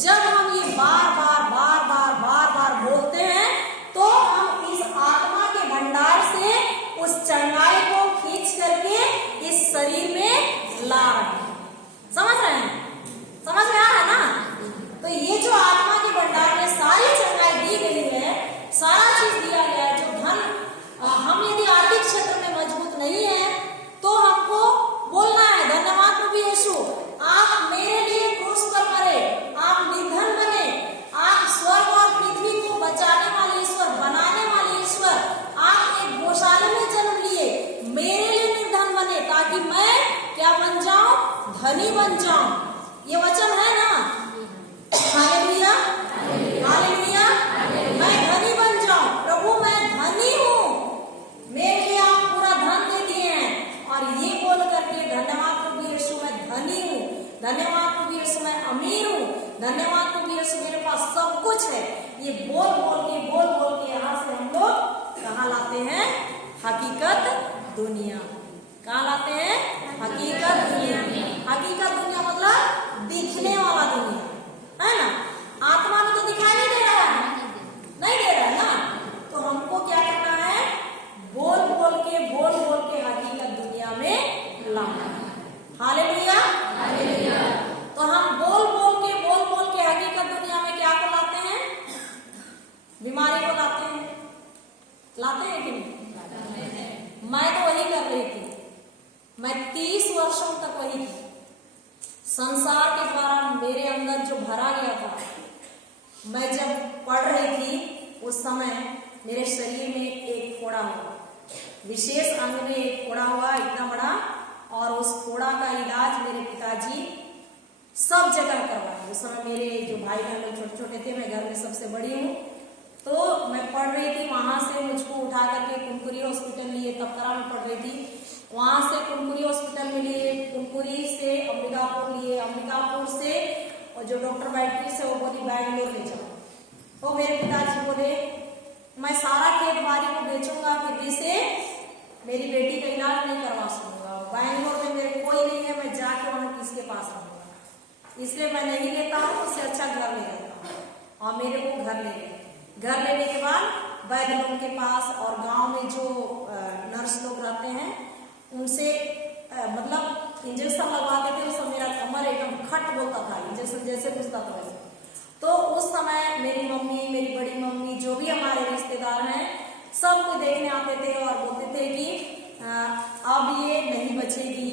जब हम ये बार बार बोलते हैं तो हम इस आत्मा के भंडार से उस चंगाई को खींच करके इस शरीर में ला रहे हैं। समझ रहे हैं? समझ में आ रहा है ना? तो ये जो आत्मा के भंडार में सारी चंगाई दी गई है, सारा चीज दिया गया है। जो धन हम यदि आर्थिक क्षेत्र में मजबूत नहीं है तो हमको बोलना है धन्यवाद प्रभु यीशु, आप मेरे लिए क्रूस पर मरे, आप निर्धन बने, आप स्वर्ग और पृथ्वी को बचाने वाले ईश्वर, बनाने वाले ईश्वर, आप एक गौशाला में जन्म लिए, मेरे लिए निर्धन बने ताकि मैं क्या बन जाऊं? धनी बन जाऊं। ये वचन है ना? Hallelujah, hallelujah. मैं धनी बन जाऊं। प्रभु मैं धनी हूं, मेरे लिए आप पूरा धन दे दिए हैं। और ये बोल करके धन्यवाद प्रभु यीशु मैं धनी हूँ, धन्यवाद प्रभु यीशु मैं अमीर हूँ, धन्यवाद प्रभु यीशु मेरे पास सब कुछ है। ये बोल बोल के यहाँ से हम लोग कहाँ लाते हैं? हकीकत दुनिया। कहाँ लाते हैं? हकीकत दुनिया। हकीकत दुनिया मतलब दिखने वाला दुनिया, है ना? आत्मा में तो दिखाई नहीं दे रहा है, नहीं दे रहा है ना? तो हमको क्या करना है? बोल बोल के हकीकत दुनिया में लाना है। Hallelujah, hallelujah. तो हम बोल बोल के हकीकत दुनिया में क्या को लाते हैं? बीमारी को लाते हैं कि नहीं? मैं तो वही कर रही थी। मैं 30 वर्षों तक वही थी। संसार के द्वारा मेरे अंदर जो भरा गया था, मैं जब पढ़ रही थी उस समय मेरे शरीर में एक फोड़ा हुआ, विशेष अंग में एक फोड़ा हुआ इतना बड़ा, और उस फोड़ा का इलाज मेरे पिताजी सब जगह करवाए। उस समय मेरे जो भाई बहन लोग छोटे छोटे थे, मैं घर में सबसे बड़ी हूँ, तो मैं पढ़ रही थी। वहां से मुझको उठा करके कुनकुरी हॉस्पिटल लिए, तबकरा में पढ़ रही थी। वहां से कुनकुरी हॉस्पिटल में लिए, कुनकुरी से अंबिकापुर लिए, अंबिकापुर से और जो डॉक्टर बैठी से वो बोली बैंगलोर ले जाओ। तो मेरे पिताजी बोले मैं सारा खेत बाड़ी को बेचूंगा, फिर से मेरी बेटी का इलाज नहीं करवा सकूंगा। बैंगलोर में मेरे कोई नहीं है, मैं जाके वहां किसके पास रहूंगा, इसलिए मैं नहीं लेता हूँ। उससे अच्छा घर ले लेता हूँ। और मेरे को घर ले गए। घर लेने के बाद वैद्य लोगों के पास और गांव में जो नर्स लोग रहते हैं उनसे मतलब इंजेक्शन लगवाते थे। उस समय मेरा कमर एकदम खट बोलता था, इंजेक्शन जैसे घुसता था वैसे। तो उस समय मेरी मम्मी, मेरी बड़ी मम्मी, जो भी हमारे रिश्तेदार हैं, सब को देखने आते थे और बोलते थे कि अब ये नहीं बचेगी,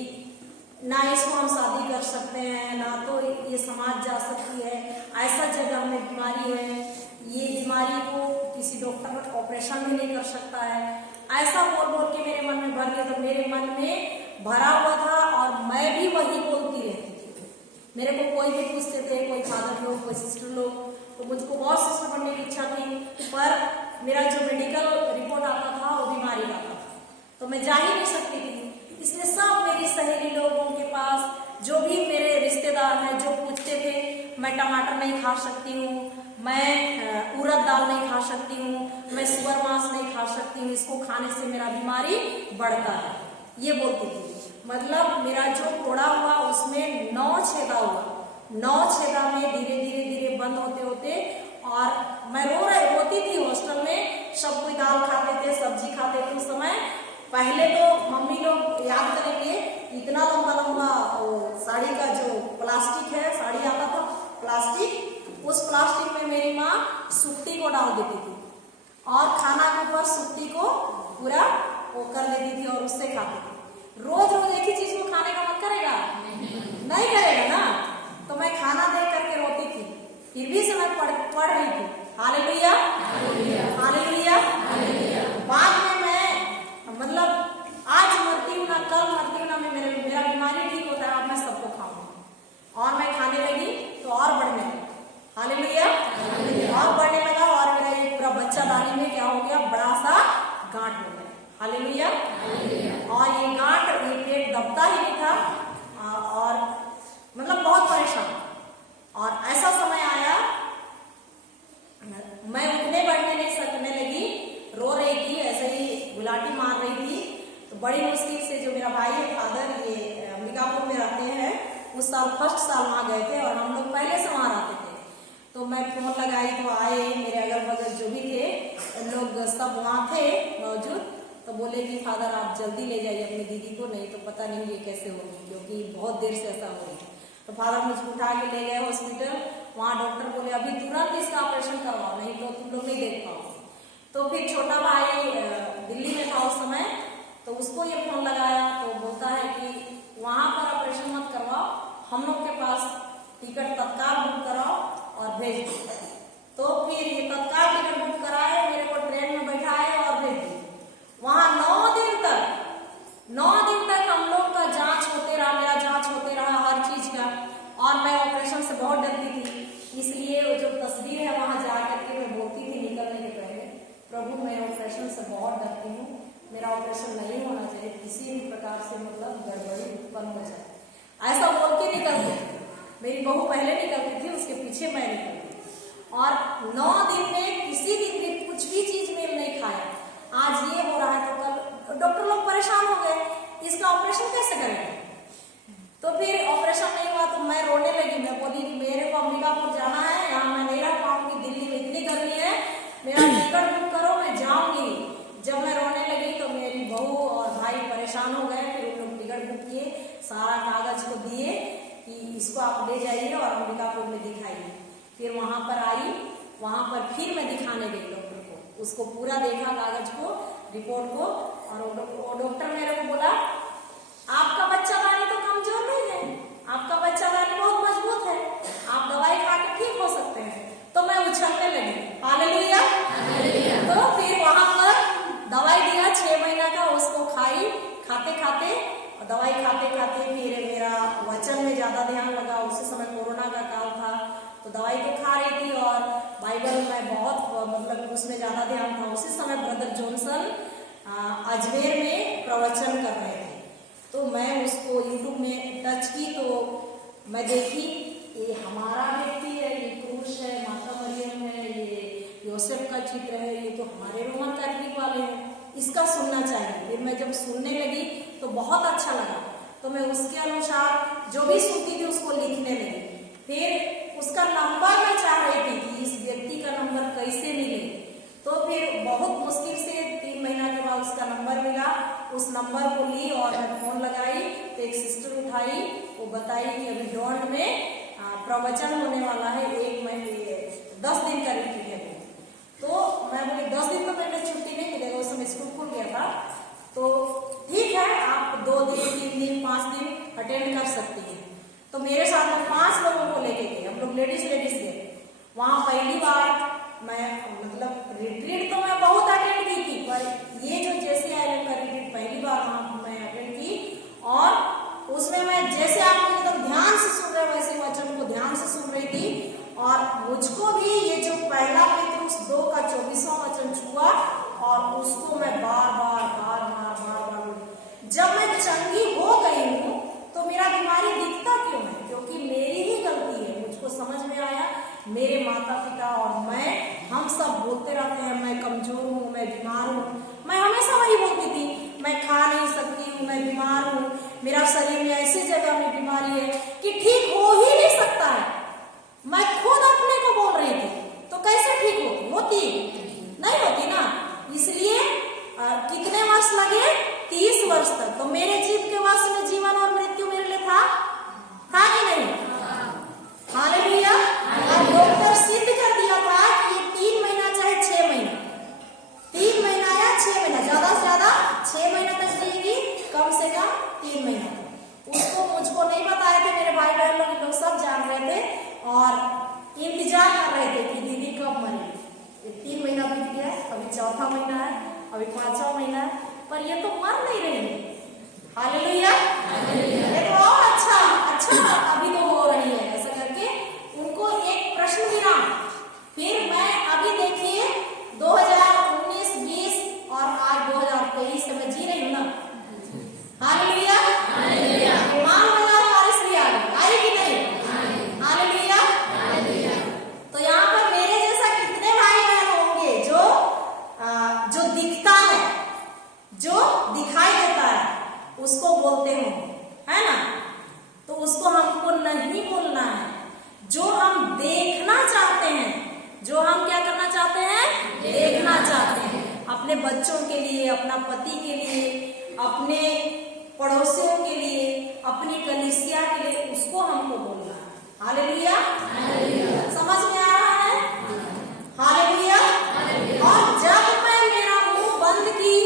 ना इसको हम शादी कर सकते हैं, ना तो ये समाज जा सकती है, ऐसा जगह में बीमारी है, ये बीमारी को किसी डॉक्टर ऑपरेशन भी नहीं कर सकता है। ऐसा बोल बोल के मेरे मन में भर गया। तो मेरे मन में भरा हुआ था और मैं भी वही बोलती रहती थी। मेरे को कोई भी पूछते थे, कोई फादर लोग, कोई सिस्टर लोग, तो मुझको बहुत सिस्टर बनने की इच्छा थी, पर मेरा जो मेडिकल रिपोर्ट आता था वो बीमारी का था, तो मैं जा ही नहीं सकती थी। इसलिए सब मेरी सहेली लोगों के पास, जो भी मेरे रिश्तेदार हैं, जो पूछते थे, मैं टमाटर नहीं खा सकती हूँ, मैं उड़द दाल नहीं खा सकती हूँ, मैं सुअर मांस नहीं खा सकती हूँ, इसको खाने से मेरा बीमारी बढ़ता है, ये बोलती थी। मतलब मेरा जो फोड़ा हुआ उसमें 9 छेदा हुआ। 9 छेदा में धीरे धीरे बंद होते होते, और मैं रोती थी। हॉस्टल में सब कोई दाल खाते थे, सब्जी खाते थे। उस समय पहले तो मम्मी लोग याद करेंगे, इतना लंबा लंबा साड़ी का जो प्लास्टिक है, साड़ी आता था प्लास्टिक, उस प्लास्टिक में मेरी माँ सुट्टी को डाल देती थी और खाना के ऊपर सुट्टी को पूरा वो कर देती थी और उससे खाती थी। रोज रोज एक ही चीज को खाने का मन करेगा? नहीं करेगा ना। तो मैं खाना देख करके रोती थी, फिर भी समय पढ़ रही थी। Hallelujah, hallelujah. बाद में मैं मतलब आज मरती हूँ ना कल मरती हूँ ना, मैं मेरा बीमारी ठीक होता है, अब मैं सबको खाऊंगी। और मैं खाने लगी तो और बढ़ने लगी। हालेलुया, और बढ़ने लगा और मेरा ये पूरा बच्चादानी में क्या हो गया, बड़ा सा गांठ हो गया। हालेलुया। और ये गांठ, ये पेट दबता ही नहीं था और मतलब बहुत परेशान। और ऐसा समय आया, मैं उठने बैठने नहीं सकने लगी, रो रही थी, ऐसे ही गुलाटी मार रही थी। तो बड़ी मुश्किल से जो मेरा भाई है फादर ये अंबिकापुर में रहते हैं, उस साल फर्स्ट साल वहाँ गए थे और हम लोग पहले से वहाँ रहते थे। तो मैं फोन लगाई तो आए, मेरे अगल बगल जो भी थे लोग सब वहाँ थे मौजूद। तो बोले कि फादर आप जल्दी ले जाइए अपनी दीदी को, नहीं तो पता नहीं ये कैसे होगी, क्योंकि बहुत देर से ऐसा हो रही है। तो फादर मुझको उठा के ले गए हॉस्पिटल। वहाँ डॉक्टर बोले अभी तुरंत इसका ऑपरेशन करवाओ, नहीं तो तुम लोग नहीं देख पाओ। तो फिर छोटा भाई दिल्ली में था उस समय, तो उसको ये फोन लगाया तो बोलता है कि वहाँ पर ऑपरेशन मत करवाओ, हम लोग के पास टिकट तत्काल बुक कराओ और भेज दो। तो फिर ये तत्काल टिकट बुक कराए, मेरे को ट्रेन में बैठाए और भेज दिए। वहाँ 9 दिन तक हम लोग का जांच होते रहा, मेरा जांच होते रहा हर चीज का। और मैं ऑपरेशन से बहुत डरती थी, इसलिए वो जो तस्वीर है वहाँ जा करके मैं बोलती थी निकलने के पहले, प्रभु मैं ऑपरेशन से बहुत डरती हूँ, मेरा ऑपरेशन नहीं होना चाहिए, किसी भी प्रकार से मतलब गड़बड़ी उत्पन्न हो जाए, ऐसा बोल के निकलती थी। मेरी बहू पहले निकलती थी, उसके पीछे मैं निकलती। और 9 दिन में किसी दिन भी कुछ भी चीज मेल नहीं खाया। आज ये हो रहा है तो कल डॉक्टर लोग परेशान हो गए, इसका ऑपरेशन कैसे करेंगे। तो फिर ऑपरेशन नहीं हुआ तो मैं रोने लगी। मैं बोली मेरे को अंबिकापुर जाना है, यहाँ मैं नहीं रह पाऊंगी, दिल्ली में इतनी गर्मी है, मेरा टिकट बुक करो मैं जाऊंगी। जब मैं रोने लगी तो मेरी बहू और भाई परेशान हो गए। फिर उन लोग टिकट बुक किए, सारा कागज को दिए कि इसको आप ले जाइए और अंबिकापुर में दिखाइए। फिर वहां पर आई, वहां पर फिर मैं दिखाने गई डॉक्टर को, उसको पूरा देखा कागज को, रिपोर्ट को, और वो डॉक्टर मेरे को बोला आपका बच्चा दानी तो कमजोर नहीं है, आपका बच्चा दानी बहुत मजबूत है, आप दवाई खा के ठीक हो सकते हैं। तो मैं उछलने लगी, हालेलुया। तो फिर वहां पर दवाई दिया 6 महीना का, उसको खाई, खाते खाते दवाई खाते खाते फिर मेरा वचन में ज्यादा ध्यान लगा। उसी समय कोरोना का काल था, तो दवाई तो खा रही थी और बाइबल में बहुत मतलब उसमें ज्यादा ध्यान था। उसी समय ब्रदर जॉनसन अजमेर में प्रवचन कर रहे थे, तो मैं उसको यूट्यूब में टच की तो मैं देखी ये हमारा व्यक्ति है, ये क्रूस है, माता मरियम है, ये योसेफ का चित्र है, ये तो हमारे रोमन कैथोलिक वाले हैं, इसका सुनना चाहिए। फिर मैं जब सुनने लगी तो बहुत अच्छा लगा, तो मैं उसके अनुसार जो भी सुनती थी उसको लिखने लगी। फिर उसका नंबर मैं चाह रही थी कि इस व्यक्ति का नंबर कैसे मिले। तो फिर बहुत मुश्किल से 3 महीना के बाद उसका नंबर मिला। उस नंबर को ली और मैं फोन लगाई तो एक सिस्टर उठाई, वो बताई कि अभी डॉन में प्रवचन होने वाला है, 1 महीने 10 दिन का रीति है। तो मैं बोली 10 दिन तो मैंने छुट्टी नहीं मिलेगा, उस समय स्कूल खुल गया था। तो ठीक है आप 2 दिन 3 दिन 5 दिन अटेंड कर सकती हैं। तो मेरे साथ में 5 लोगों को लेके गए, हम लोग लेडीज गए। वहां पहली बार मैं मतलब रिट्रीट तो मैं बहुत अटेंड की थी, पर ये जो जेसी आइलैंड का रिट्रीट पहली बार वहां मैं अटेंड की। और उसमें मैं जैसे आप एकदम ध्यान से सुन रहे वैसे वचन को ध्यान से सुन रही थी। और मुझको भी ये जो पहला पेतरुस 2 का 24वां वचन छुआ और उसको मैं बार बार जब मैं चंगी हो गई हूँ तो मेरा बीमारी दिखता क्यों है, क्योंकि मेरी ही गलती है। मुझको समझ में आया मेरे माता पिता और मैं, हम सब बोलते रहते हैं मैं कमजोर हूँ, मैं बीमार हूँ। मैं हमेशा वही बोलती थी, मैं खा नहीं सकती हूँ, मैं बीमार हूँ, मेरा शरीर में ऐसी जगह में बीमारी है कि ठीक हो ही नहीं सकता है। मैं खुद अपने को बोल रही थी, तो कैसे ठीक होती नहीं होती ना। इसलिए कितने वर्ष लगे, 30 वर्ष तक। तो मेरे जीव के वश में जीवन और मृत्यु मेरे लिए था कि नहीं? हालेलुया। डॉक्टर सिद्ध कर दिया था कि ये 3 महीना चाहे 6 महीना, 3 महीना या 6 महीना, ज्यादा से ज्यादा 6 महीना तक जिएगी, कम से कम 3 महीना। उसको मुझको नहीं बताए थे, मेरे भाई बहन लोग सब जान रहे थे और इंतजार कर रहे थे कि दीदी कब मरेगी। 3 महीना बीत गया, अभी 4था महीना है, अभी 5वां महीना है, पर ये तो मर नहीं रही है। हालेलुया। ये तो और अच्छा अभी तो हो रही है। ऐसा करके उनको एक प्रश्न गिरा। फिर मैं अभी देखिए 2019, 20 और आज 2023 से मैं जी रही हूँ ना। हालेलुया। मान लगा बारिश भी आ गई, आई कि नहीं? हालेलुया। तो यहाँ पर मेरे जैसा कितने भाई बहन होंगे जो दिखता है, जो दिखाई देता है, उसको बोलते हो, है ना, तो उसको हमको नहीं बोलना है। जो हम देखना चाहते हैं, जो हम क्या करना चाहते हैं, देखना चाहते हैं, अपने बच्चों के लिए, अपना पति के लिए, अपने पड़ोसियों के लिए, अपनी कलीसिया के लिए, उसको हमको बोलना है। हालेलुया, समझ में आ रहा है? हालेलुया। और जब मैं मेरा मुंह बंद की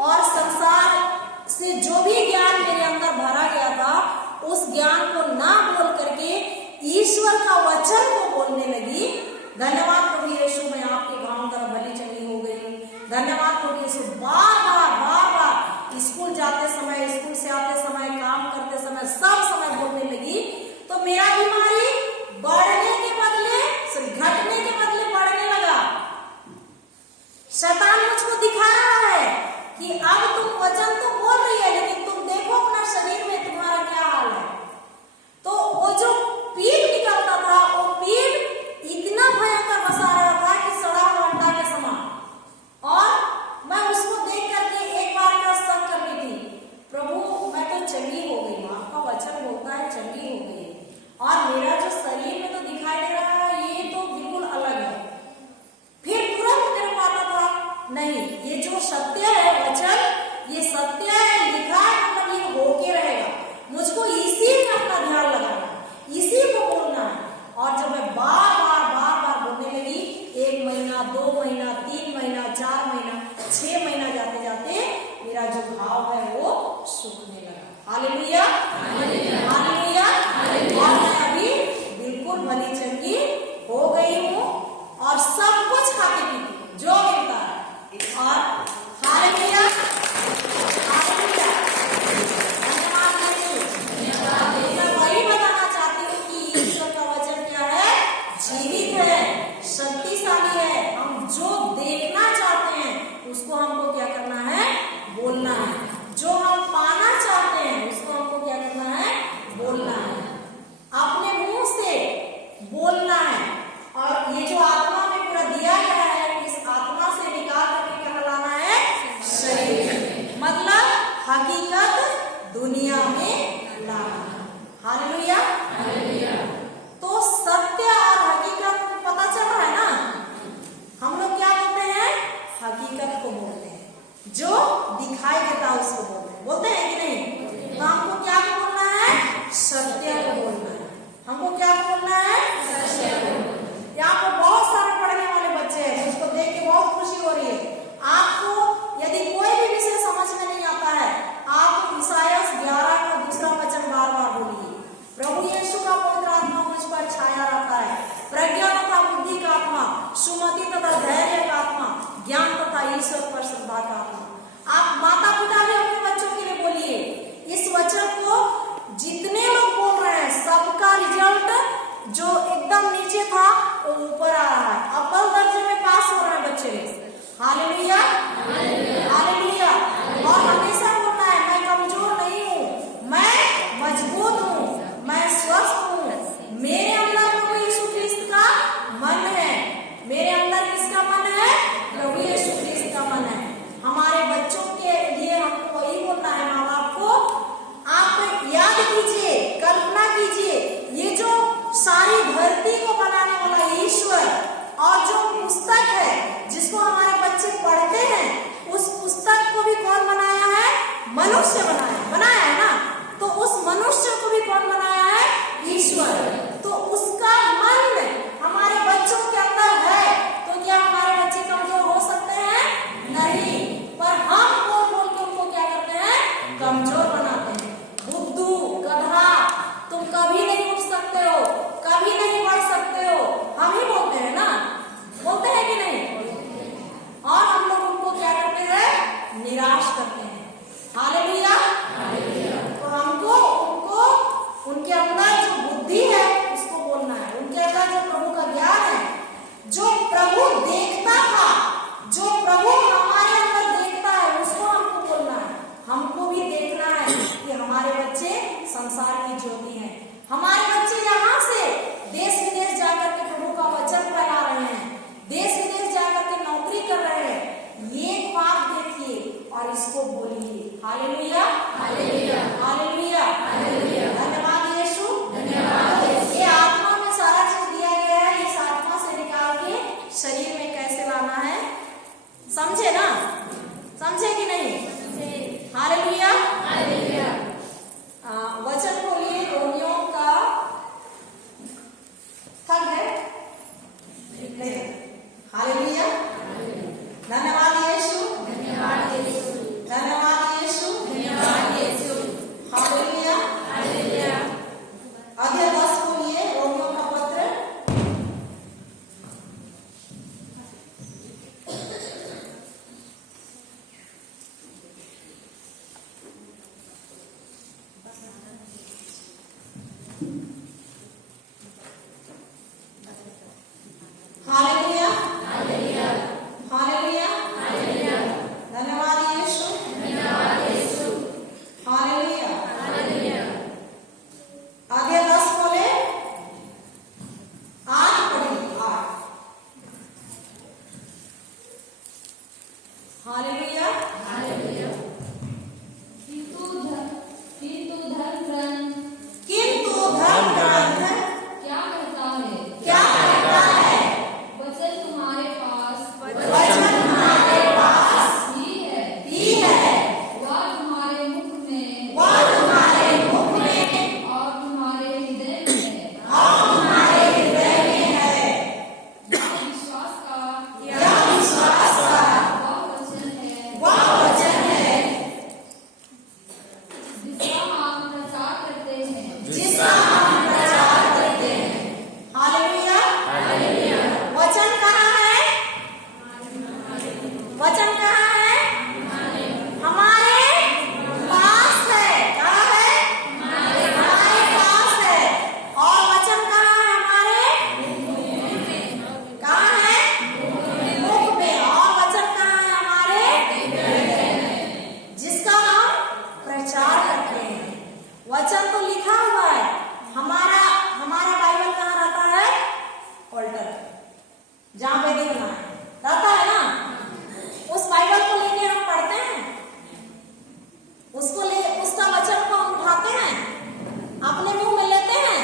और संसार से जो भी ज्ञान मेरे अंदर भरा गया था, उस ज्ञान को ना बोल करके ईश्वर का वचन को बोलने लगी। धन्यवाद प्रभु यीशु, मैं आपके गांव तरफ भली चंगी हो गई हूँ। धन्यवाद प्रभु यीशु। बार बार स्कूल जाते समय, स्कूल से आते समय, काम करते समय, सब समय बोलने लगी। तो मेरा बीमारी बढ़ने के बदले, घटने के बदले बढ़ने लगा। शैतान मुझको दिखा रहा है कि अब तुम वचन तो बोल रही है, लेकिन तुम देखो अपना शरीर में तुम्हारा क्या हाल है। तो वो जो पीप निकलता था, वो पीप इतना भयंकर बसा रहा था कि सड़ा हुआ अंडा के समान। और मैं उसको देख करके एक बार का शक करती थी, प्रभु मैं तो चंगी हो गई, आपका वचन बोलता है चंगी हो गई, और मेरा जो शरीर में तो दिखाई दे रहा है ये तो बिल्कुल अलग है। फिर तुरंत मेरे को आता था, नहीं, ये जो सत्य है वचन, ये सत्य है, लिखा है, मतलब ये होके रहेगा। मुझको इसी में अपना ध्यान लगाना, इसी को बोलना है। और जब मैं बार बार बोलने लगी, 1 महीना, 2 महीना, 3 महीना, 4 महीना, 6 महीना जाते जाते मेरा जो घाव है वो सूखने लगा। Hallelujah, hallelujah. और मैं अभी बिल्कुल भली चंगी हो गई हूँ और सब कुछ खाती पीती जो मिलता है। और हालेलुया, हालेलुया, धन्यवाद यीशु। मैं वही बताना चाहती हूँ कि ईश्वर का वचन क्या है, जीवित है, शक्तिशाली है। हम जो देखना चाहते हैं उसको हमको क्या करना है, बोलना है। जो हम पाना चाहते हैं उसको हमको क्या करना है, बोलना है, अपने मुंह से बोलना है। और ये जो आत्मा में पूरा दिया गया है, इस आत्मा से निकाल करके क्या लाना है, शरीर, मतलब हकीकत दुनिया में लाना। हालेलुया, तो सत्य और हकीकत पता चल रहा है ना। हम लोग क्या बोलते हैं, हकीकत को बोलते हैं, जो दिखाई देता है उसको बोलते हैं कि नहीं। तो हमको क्या बोलना है, सत्य को बोलना है। हमको क्या बोलना है, सत्य को। यहाँ पर बहुत सारे पढ़ने वाले बच्चे हैं, मुझको देख के बहुत खुशी हो रही है। आपको यदि कोई भी विषय समझ में नहीं आता है, आप ईसायाह 11 का 2 वचन बार बोलिए। प्रभु यीशु का पवित्र आत्मा मुझ पर छाया रहता है, प्रज्ञा तथा बुद्धि का आत्मा, सुमति तथा धैर्य का आत्मा, ज्ञान तथा ईश्वर पर श्रद्धा का आत्मा। आप माता पिता भी अपने बच्चों के लिए बोलिए। इस वचन को जितने लोग बोल रहे हैं, सबका रिजल्ट जो एकदम नीचे था वो ऊपर आ रहा है, अव्वल दर्जे में पास हो रहे हैं बच्चे। Hallelujah, hallelujah. और हमेशा बोलना है, मैं कमजोर नहीं हूँ, मैं मजबूत हूँ, मैं स्वस्थ हूँ। मेरे अंदर प्रभु यीशु ख्रिस्त का मन है। मेरे अंदर किसका मन है, प्रभु यीशु ख्रिस्त का मन है। हमारे बच्चों के लिए हमको वही बोलना है। माँ बाप को आप याद कीजिए, कल्पना कीजिए, ये जो सारी धरती को बनाने वाला ईश्वर और जो पुस्तक है जिसको हमारे बच्चे पढ़ते हैं, उस पुस्तक को भी कौन बनाया है, मनुष्य बनाया है ना। तो उस मनुष्य को भी कौन बनाया है, ईश्वर। तो उसका मन हमारे बच्चों के अंदर है, तो क्या हमारे बच्चे कमजोर हो सकते हैं, नहीं। पर हम बोल के उनको क्या करते हैं, कमजोर बनाते हैं। बुद्धू, गधा, तुम कभी नहीं उठ सकते हो, कभी नहीं बढ़ सकते हो, हम ही बोलते हैं ना, बोलते हैं कि नहीं। और हम लोग उनको क्या करते हैं, निराश करते हैं। हालेलुया, तो हमको उनको उनके अंदर जो बुद्धि है उसको बोलना है, उनके अंदर जो प्रभु का ज्ञान है, जो प्रभु देखता था, जो प्रभु हमारे अंदर देखता है, उसको हमको बोलना है। हमको भी देखना है कि हमारे बच्चे संसार की ज्योति हैं। हमारे बच्चे यहाँ से देश विदेश जाकर के प्रभु का वचन फैला रहे हैं, देश विदेश जाकर के नौकरी कर रहे हैं। ये ख्वाब देखिए और इसको बोलिए। Hallelujah, hallelujah. समझे ना? समझे कि नहीं? हालेलुया। वचन खोलिए रोमियो का थर्ड है। हालेलुया। धन्यवाद यीशु। धन्यवाद यीशु। हालेलुया। अध्याय 10 खोलिए रोमियो का पत्र। हालेलुया। हालेलुया। धन्यवाद यीशु। हालेलुया। आगे 10 बोले 8 पढ़िए 8। हालेलुया। किंतु धर्म ग्रंथ क्या कहता है? क्या कहता है? वचन तुम्हारे पास वचन हमारे पास ही है, वह तुम्हारे मुख में वह तुम्हारे मुख में और तुम्हारे हृदय में है। और तुम्हारे हृदय में है। यह विश्वास का वह वचन है जिसका हम प्रचार करते हैं। हालेलुया। वचन कहाँ है? वचन कहाँ है? हमारे पास है। कहाँ है? हमारे पास है। और वचन कहाँ है? हमारे कहाँ है? मुख में। और वचन कहाँ है? हमारे जिसका हम प्रचार करते हैं। वचन तो लिखा हुआ है। हमारा बाइबल कहाँ रहता है? ऑल्टर, जहाँ वेदी बना है रहता है ना। उस बाइबल को लेके हम पढ़ते हैं, उसका वचन को हम उठाते हैं, अपने मुंह में लेते हैं,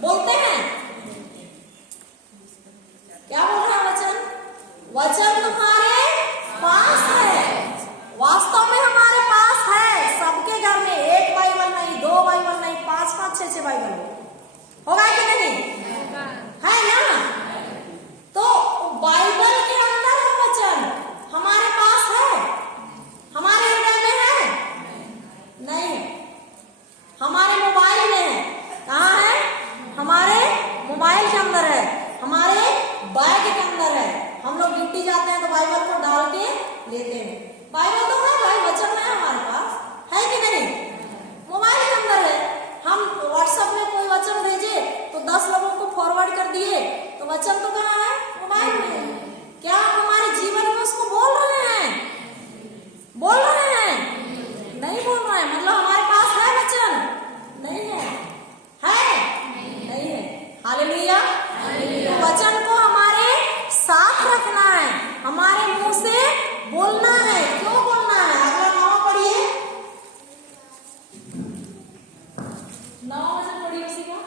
बोलते हैं। क्या बोल रहा है वचन? वचन तुम्हारे पास है। वास्तव में हमारे पास है। सबके घर में एक बाइबल नहीं, 2 बाइबल नहीं, 5 5 6 बाइबल होगा कि नहीं? है ना? तो बाइबल के अंदर है वचन। हमारे पास है? हमारे हृदय में है? नहीं है। हमारे मोबाइल में है। कहाँ है? हमारे मोबाइल के अंदर है, हमारे बैग के अंदर है। हम लोग ड्यूटी जाते हैं तो बाइबल को डाल के लेते हैं। बाइबल तो है भाई, वचन है हमारे पास, है कि नहीं? मोबाइल के अंदर है। हम व्हाट्सएप में कोई वचन भेजे तो 10 लोगों को फॉरवर्ड कर दिए, तो वचन तो कहाँ है? मोबाइल में है। क्या आप हमारे जीवन में उसको बोल रहे हैं? नहीं बोल रहे हैं। मतलब हमारे पास है वचन? नहीं है। नहीं है। हालेलुया। तो वचन को हमारे साथ रखना है, हमारे मुंह से बोलना है। क्यों बोलना है? अगला 9 पढ़िए। 9 वचन पढ़िए उसी का।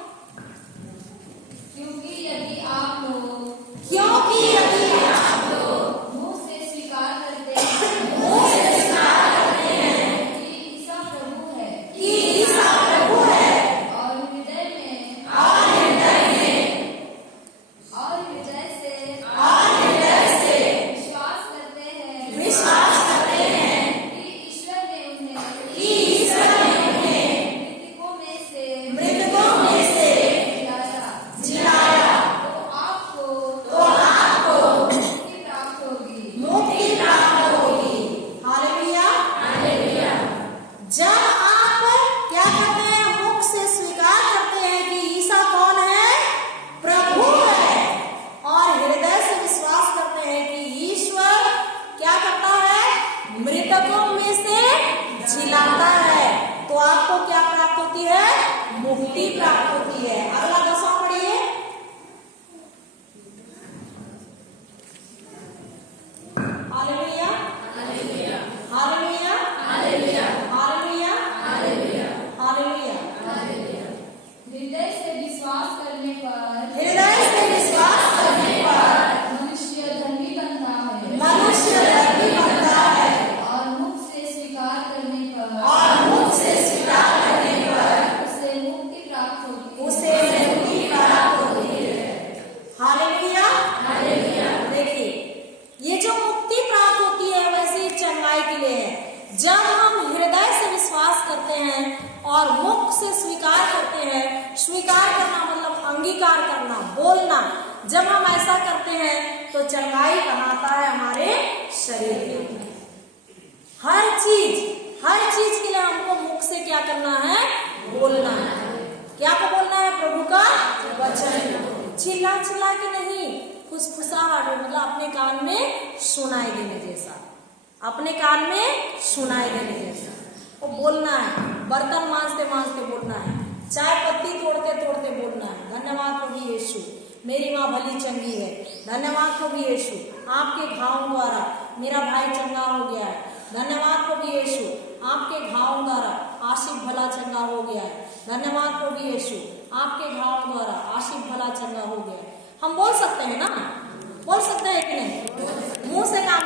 क्योंकि यदि आप लोग मुंह से स्वीकार करते हैं कि ईसा प्रभु है और हृदय से विश्वास करते हैं कि ईश्वर ने उन्हें मृतकों में से जिलाया, तो आपको मुक्ति प्राप्त होगी। हालेलुया। जब आप क्या करते हैं? मुख से स्वीकार करते हैं कि ईसा कौन है? प्रभु है। और हृदय से विश्वास करते हैं कि ईश्वर क्या करता है? मृतकों में से जिलाता है। तो आपको क्या प्राप्त होती है? मुक्ति प्राप्त होती है। अगला 10वां पढ़िए। हालेलुया। हालेलुया। हालेलुया। हृदय से विश्वास करने पर हृदय से विश्वास करने पर मनुष्य धर्मी बनता है। मनुष्य और मुख से स्वीकार करते हैं। स्वीकार करना मतलब अंगीकार करना, बोलना। जब हम ऐसा करते हैं तो चंगाई बनाता है हमारे शरीर में। हर चीज के लिए हमको मुख से क्या करना है? बोलना है। क्या को बोलना है? प्रभु का वचन। चिल्ला चिल्ला के नहीं, फुसफुसाहट मतलब अपने कान में सुनाई देने जैसा, अपने कान में सुनाई देने जैसा वो बोलना है। बर्तन मांजते मांजते बोलना है, चाय पत्ती तोड़ते तोड़ते बोलना है, धन्यवाद प्रभु यीशु, मेरी माँ भली चंगी है, धन्यवाद प्रभु यीशु, आपके घाव द्वारा मेरा भाई चंगा हो गया है, धन्यवाद प्रभु यीशु, आपके घाव द्वारा आशिफ भला चंगा हो गया है, धन्यवाद प्रभु यीशु, आपके घाव द्वारा आशिफ भला चंगा हो गया है। हम बोल सकते हैं ना? बोल सकते हैं कि नहीं? मुंह से काम